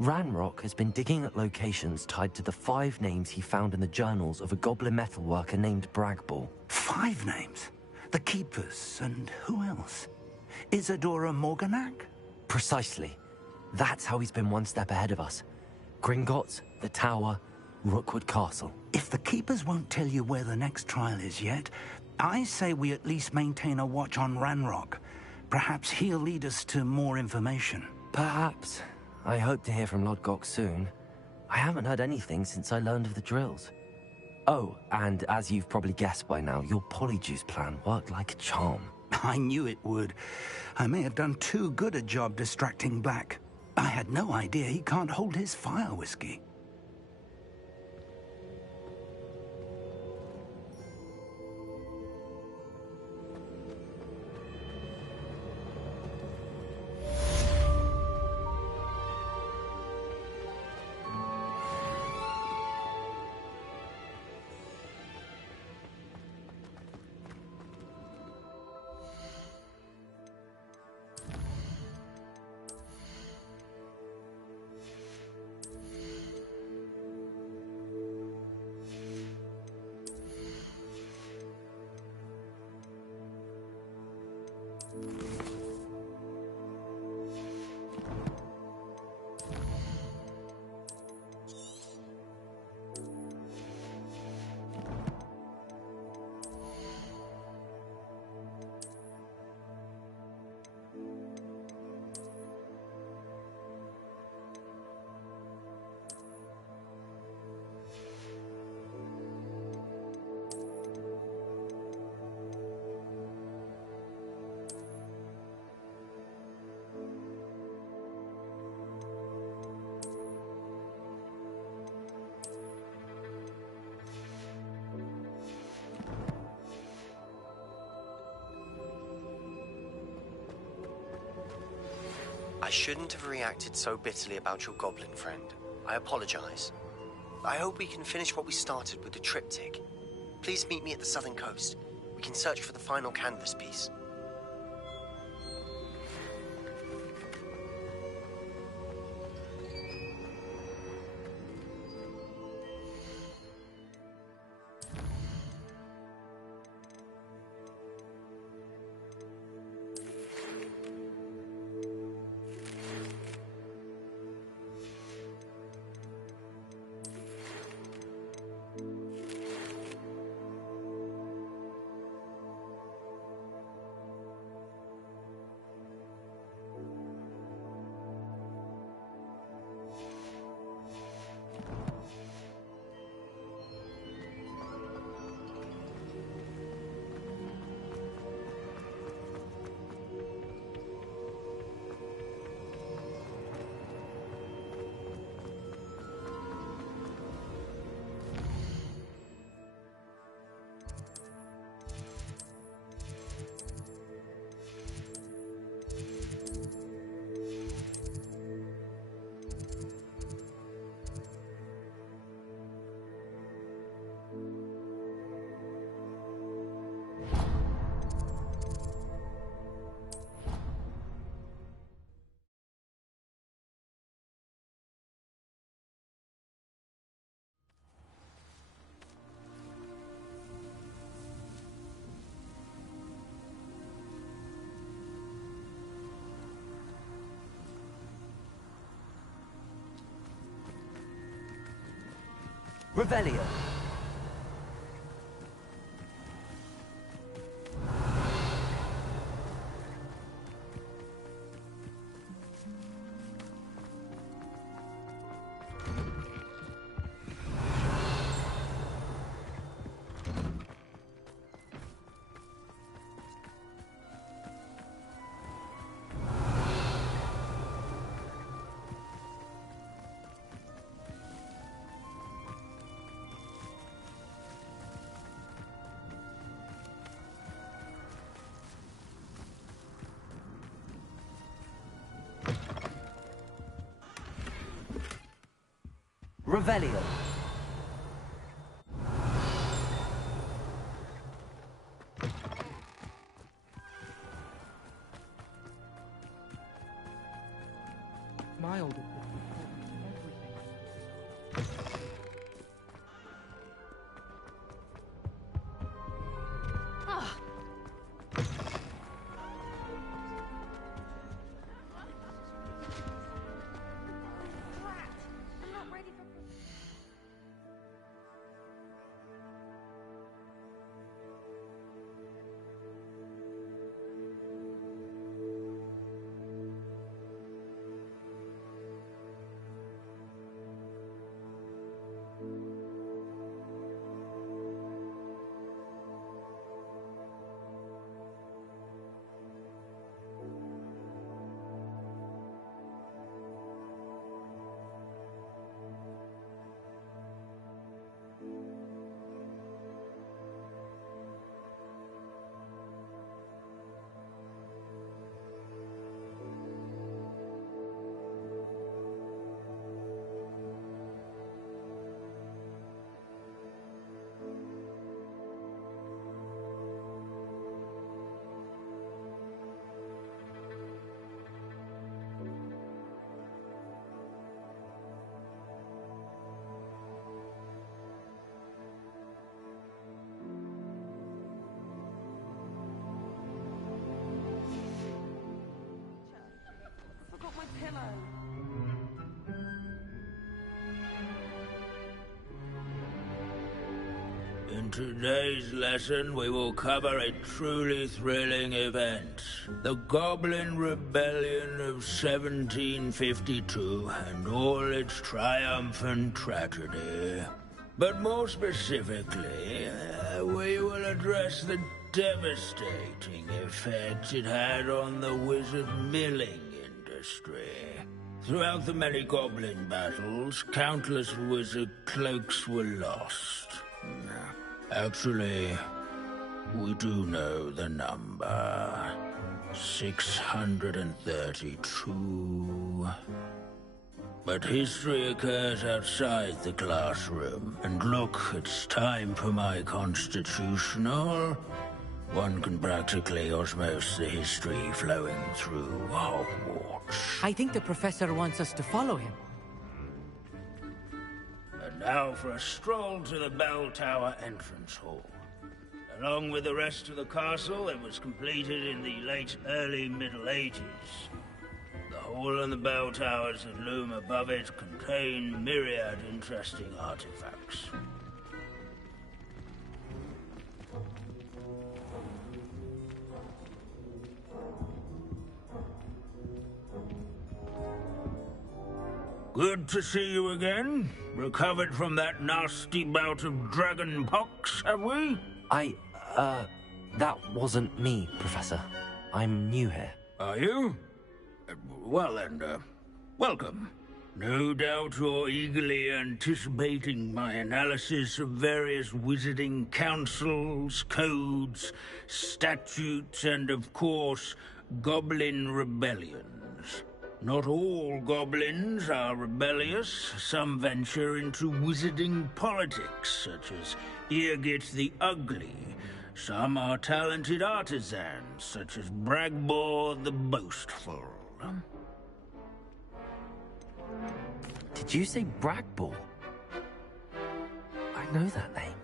Ranrock has been digging at locations tied to the 5 names he found in the journals of a goblin metalworker named Bragball. 5 names? The Keepers, and who else? Isadora Morganac? Precisely. That's how he's been one step ahead of us. Gringotts, the Tower, Rookwood Castle. If the Keepers won't tell you where the next trial is yet, I say we at least maintain a watch on Ranrock. Perhaps he'll lead us to more information. Perhaps. I hope to hear from Lodgok soon. I haven't heard anything since I learned of the drills. Oh, and as you've probably guessed by now, your Polyjuice plan worked like a charm. I knew it would. I may have done too good a job distracting Black. I had no idea he can't hold his fire whiskey. I shouldn't have reacted so bitterly about your goblin friend. I apologize. I hope we can finish what we started with the triptych. Please meet me at the southern coast. We can search for the final canvas piece. Revelio. Revelio. Smiled. Forgot my pillow. In today's lesson, we will cover a truly thrilling event. The Goblin Rebellion of 1752 and all its triumphant tragedy. But more specifically, we will address the devastating effects it had on the wizard milling industry. Throughout the many goblin battles, countless wizard cloaks were lost. Actually, we do know the number. 632. But history occurs outside the classroom. And look, it's time for my constitutional. One can practically osmose the history flowing through Hogwarts. I think the professor wants us to follow him. And now for a stroll to the Bell Tower entrance hall. Along with the rest of the castle, it was completed in the late early Middle Ages. The hall and the bell towers that loom above it contain myriad interesting artifacts. Good to see you again. Recovered from that nasty bout of dragon pox, have we? That wasn't me, Professor. I'm new here. Are you? Well then, welcome. No doubt you're eagerly anticipating my analysis of various wizarding councils, codes, statutes, and of course, goblin rebellions. Not all goblins are rebellious. Some venture into wizarding politics, such as Eargit the Ugly. Some are talented artisans, such as Bragbor the Boastful. Did you say Bragbor? I know that name.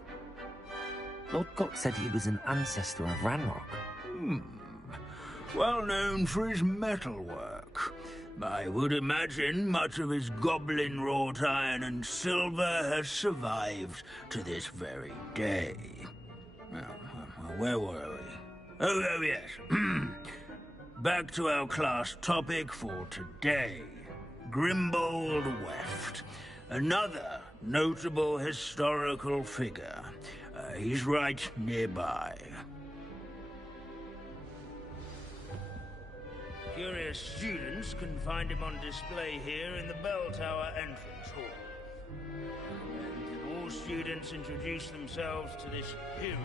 Lord Gok said he was an ancestor of Ranrock. Well known for his metalwork. I would imagine much of his goblin-wrought iron and silver has survived to this very day. Where were we? Oh yes. Back to our class topic for today. Grimbold Weft. Another notable historical figure. He's right nearby. Curious students can find him on display here in the Bell Tower entrance hall. And all students introduce themselves to this hero.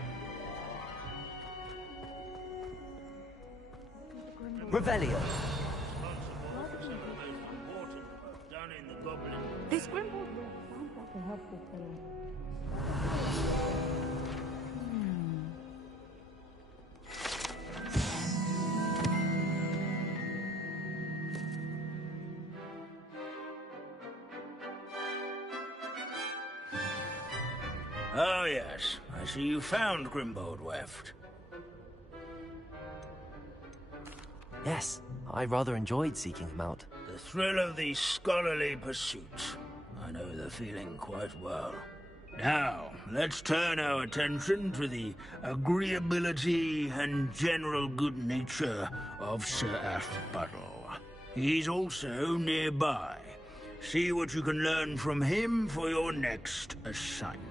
Revelio. This Grimbold helpful tale. Oh, yes. I see you found Grimbold Weft. Yes, I rather enjoyed seeking him out. The thrill of the scholarly pursuit. I know the feeling quite well. Now, let's turn our attention to the agreeability and general good nature of Sir Ashbuttle. He's also nearby. See what you can learn from him for your next assignment.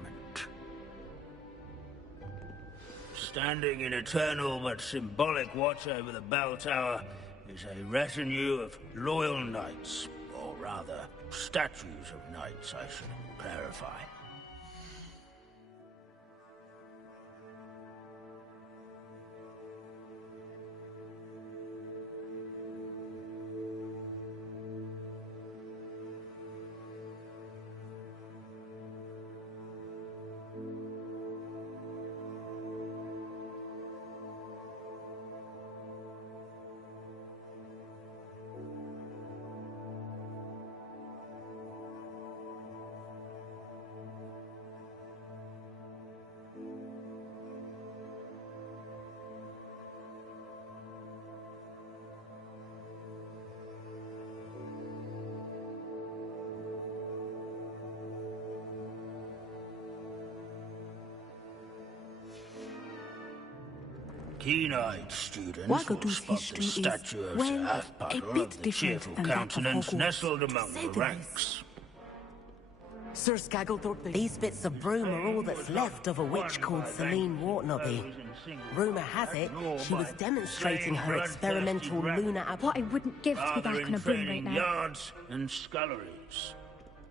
Standing in eternal but symbolic watch over the bell tower is a retinue of loyal knights, or rather, statues of knights, I should clarify. Keen-eyed students will Wagadu's spot the history is, statue of well, Sir a Halfpuddle bit of the different cheerful than that of countenance Hogwarts, nestled among to say the the least. ranks. Sir Scagglethorpe, These bits of broom are all that's left of a witch called Celine Wartnobby. Rumour has it, she was demonstrating her experimental lunar What I wouldn't give to be Father back on in a broom right training now. yards and sculleries.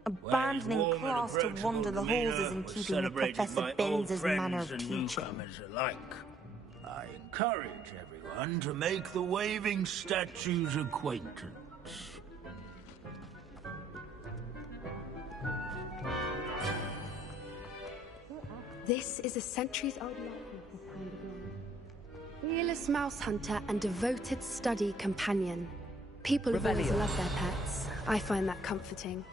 Abandoning class to wander the halls isn't keeping with Professor Benz's manner of teaching. Newcomers alike. I encourage everyone to make the waving statue's acquaintance. This is a centuries-old likeness of Pandagon. Fearless mouse hunter and devoted study companion. People have always Revelio. loved their pets. I find that comforting.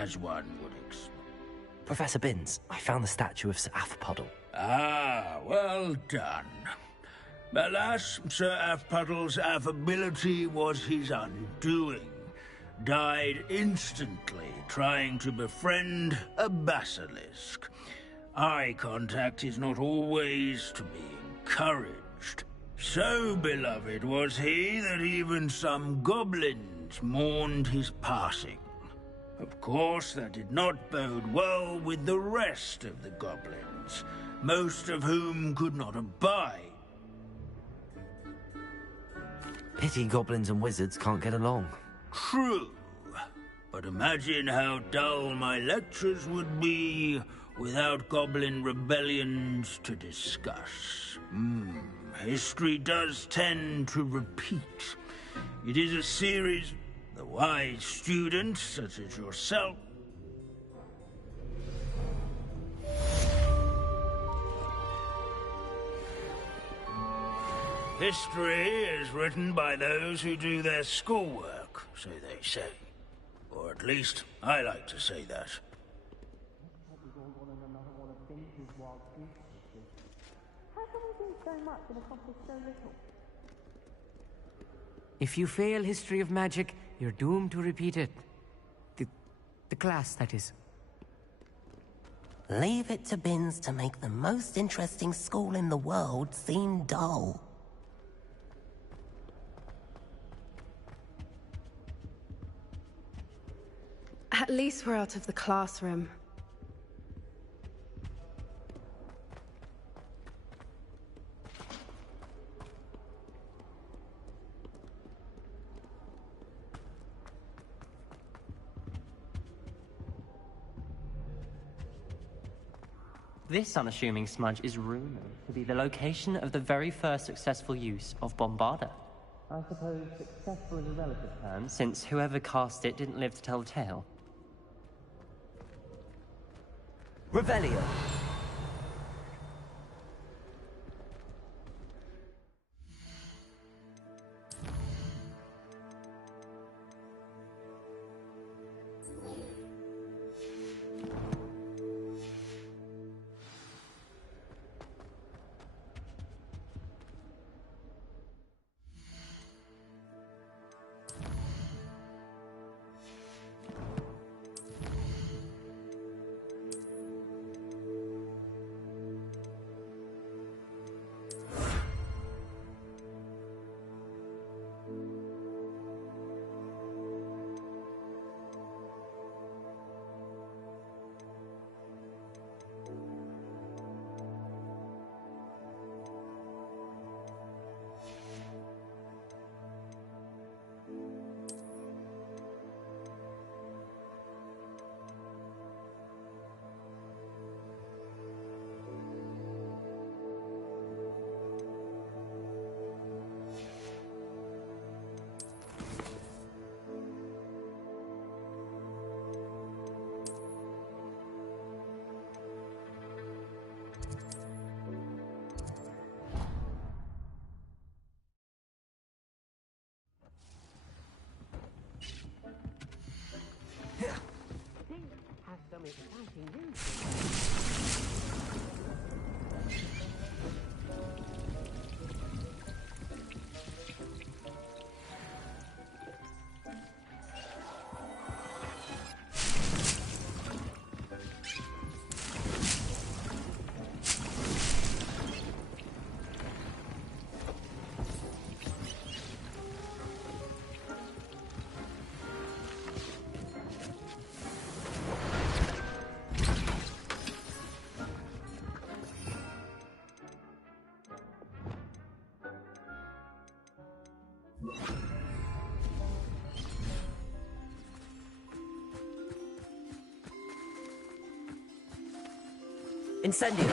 as one would expect. Professor Binns, I found the statue of Sir Afpuddle. Ah, well done. Alas, Sir Afpuddle's affability was his undoing. Died instantly trying to befriend a basilisk. Eye contact is not always to be encouraged. So beloved was he that even some goblins mourned his passing. Of course, that did not bode well with the rest of the goblins, most of whom could not abide. Pity goblins and wizards can't get along. True. But imagine how dull my lectures would be without goblin rebellions to discuss. History does tend to repeat. It is a series. The wise students, such as yourself, history is written by those who do their schoolwork, so they say. Or at least, I like to say that. If you fail history of magic, you're doomed to repeat it. The class, that is. Leave it to Binns to make the most interesting school in the world seem dull. At least we're out of the classroom. This unassuming smudge is rumored to be the location of the very first successful use of Bombarda. I suppose successful is a relative term, since whoever cast it didn't live to tell the tale. Revelio. Incendio.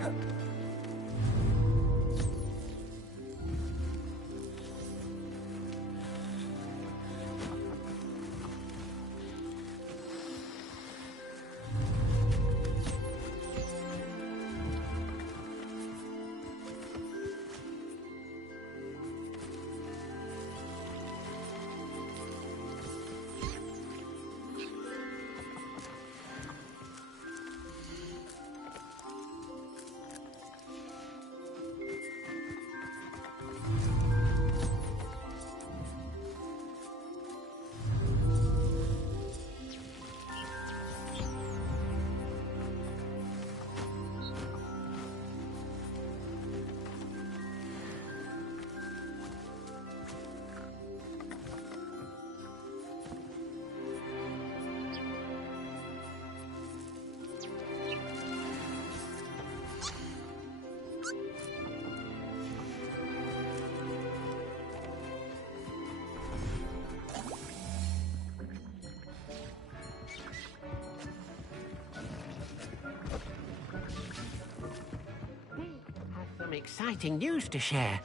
Some exciting news to share.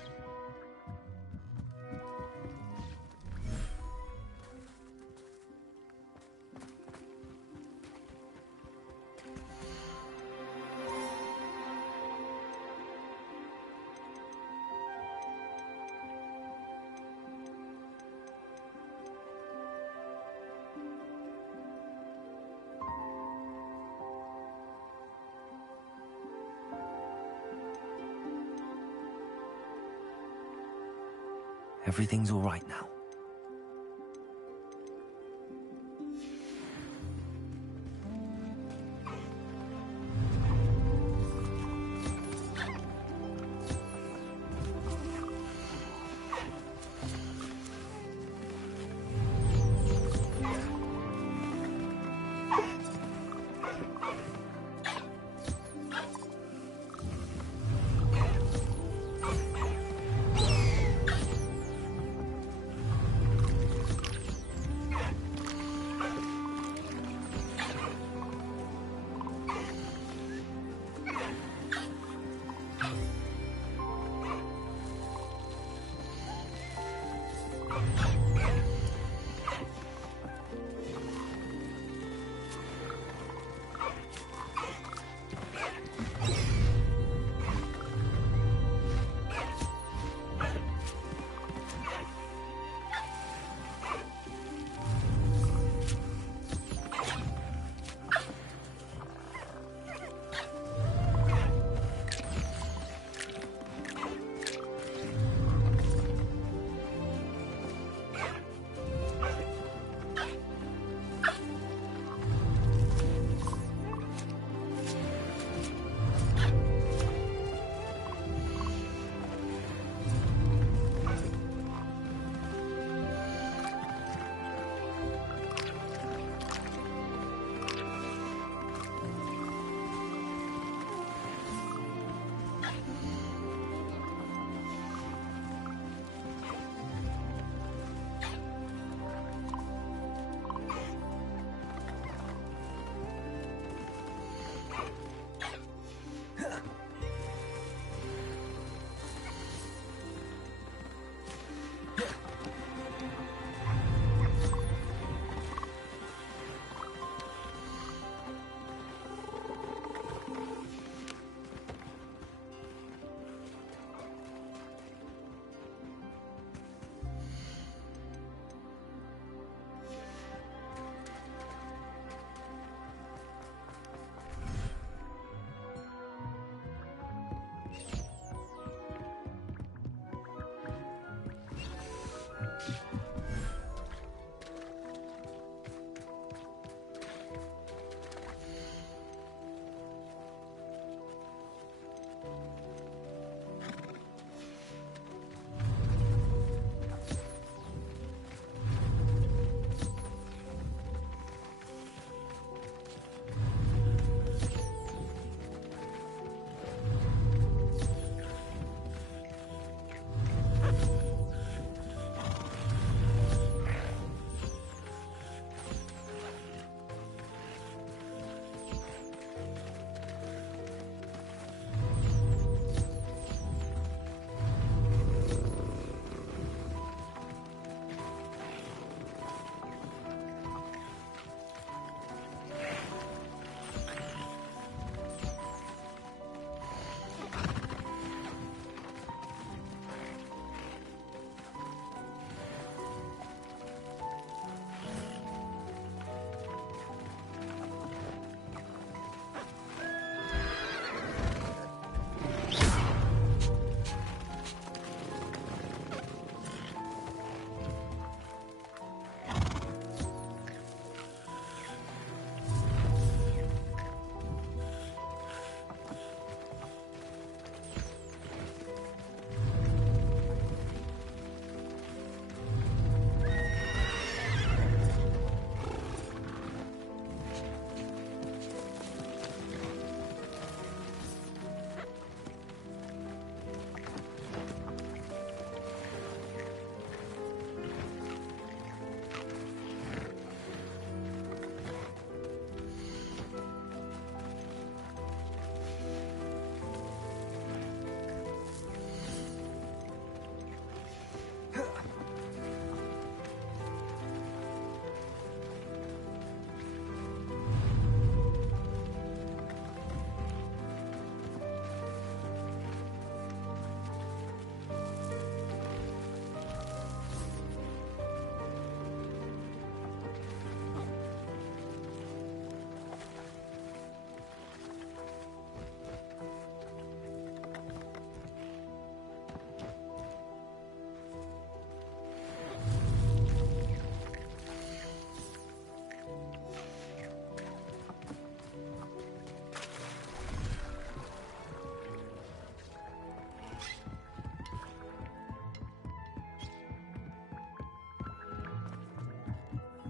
Everything's all right now.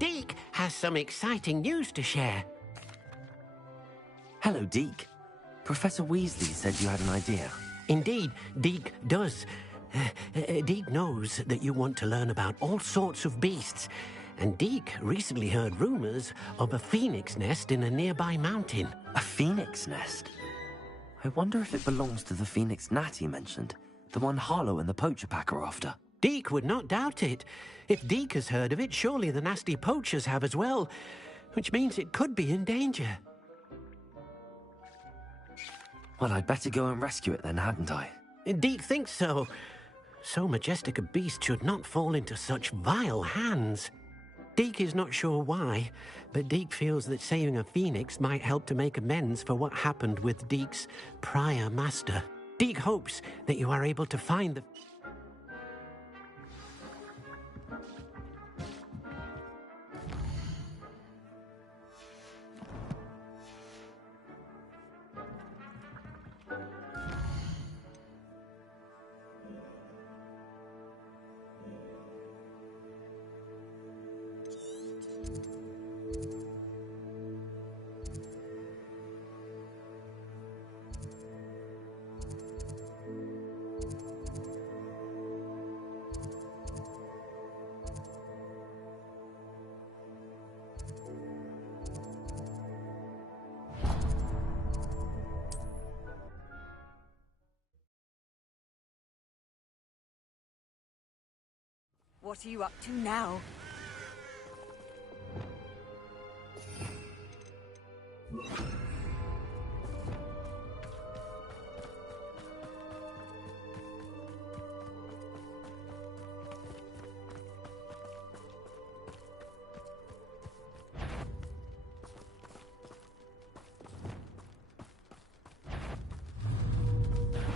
Deek has some exciting news to share. Hello, Deke. Professor Weasley said you had an idea. Indeed, Deek does. Deek knows that you want to learn about all sorts of beasts, and Deek recently heard rumors of a phoenix nest in a nearby mountain. A phoenix nest? I wonder if it belongs to the phoenix gnat he mentioned, the one Harlow and the poacher pack are after. Deek would not doubt it. If Deek has heard of it, surely the nasty poachers have as well, which means it could be in danger. Well, I'd better go and rescue it then, hadn't I? Deek thinks so. So majestic a beast should not fall into such vile hands. Deek is not sure why, but Deek feels that saving a phoenix might help to make amends for what happened with Deek's prior master. Deek hopes that you are able to find the... What are you up to now?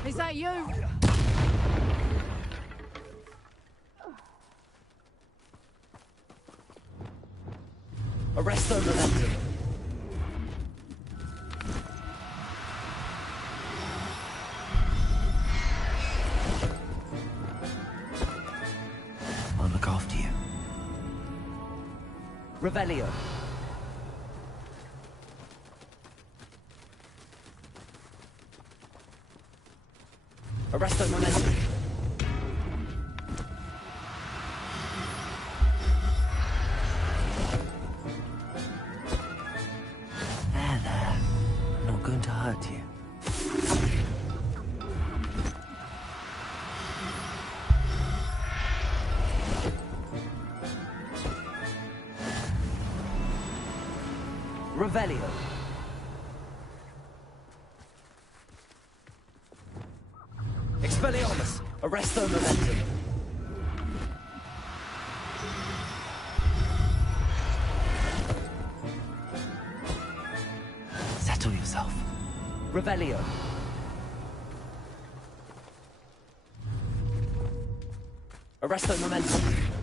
Is that you? Arrest them, momentum. I'll look after you. Revelio. Arresto momentum. There. I'm not going to hurt you. Revelio. Expelliarmus! Arresto momentum! Settle yourself. Revelio. Arresto momentum!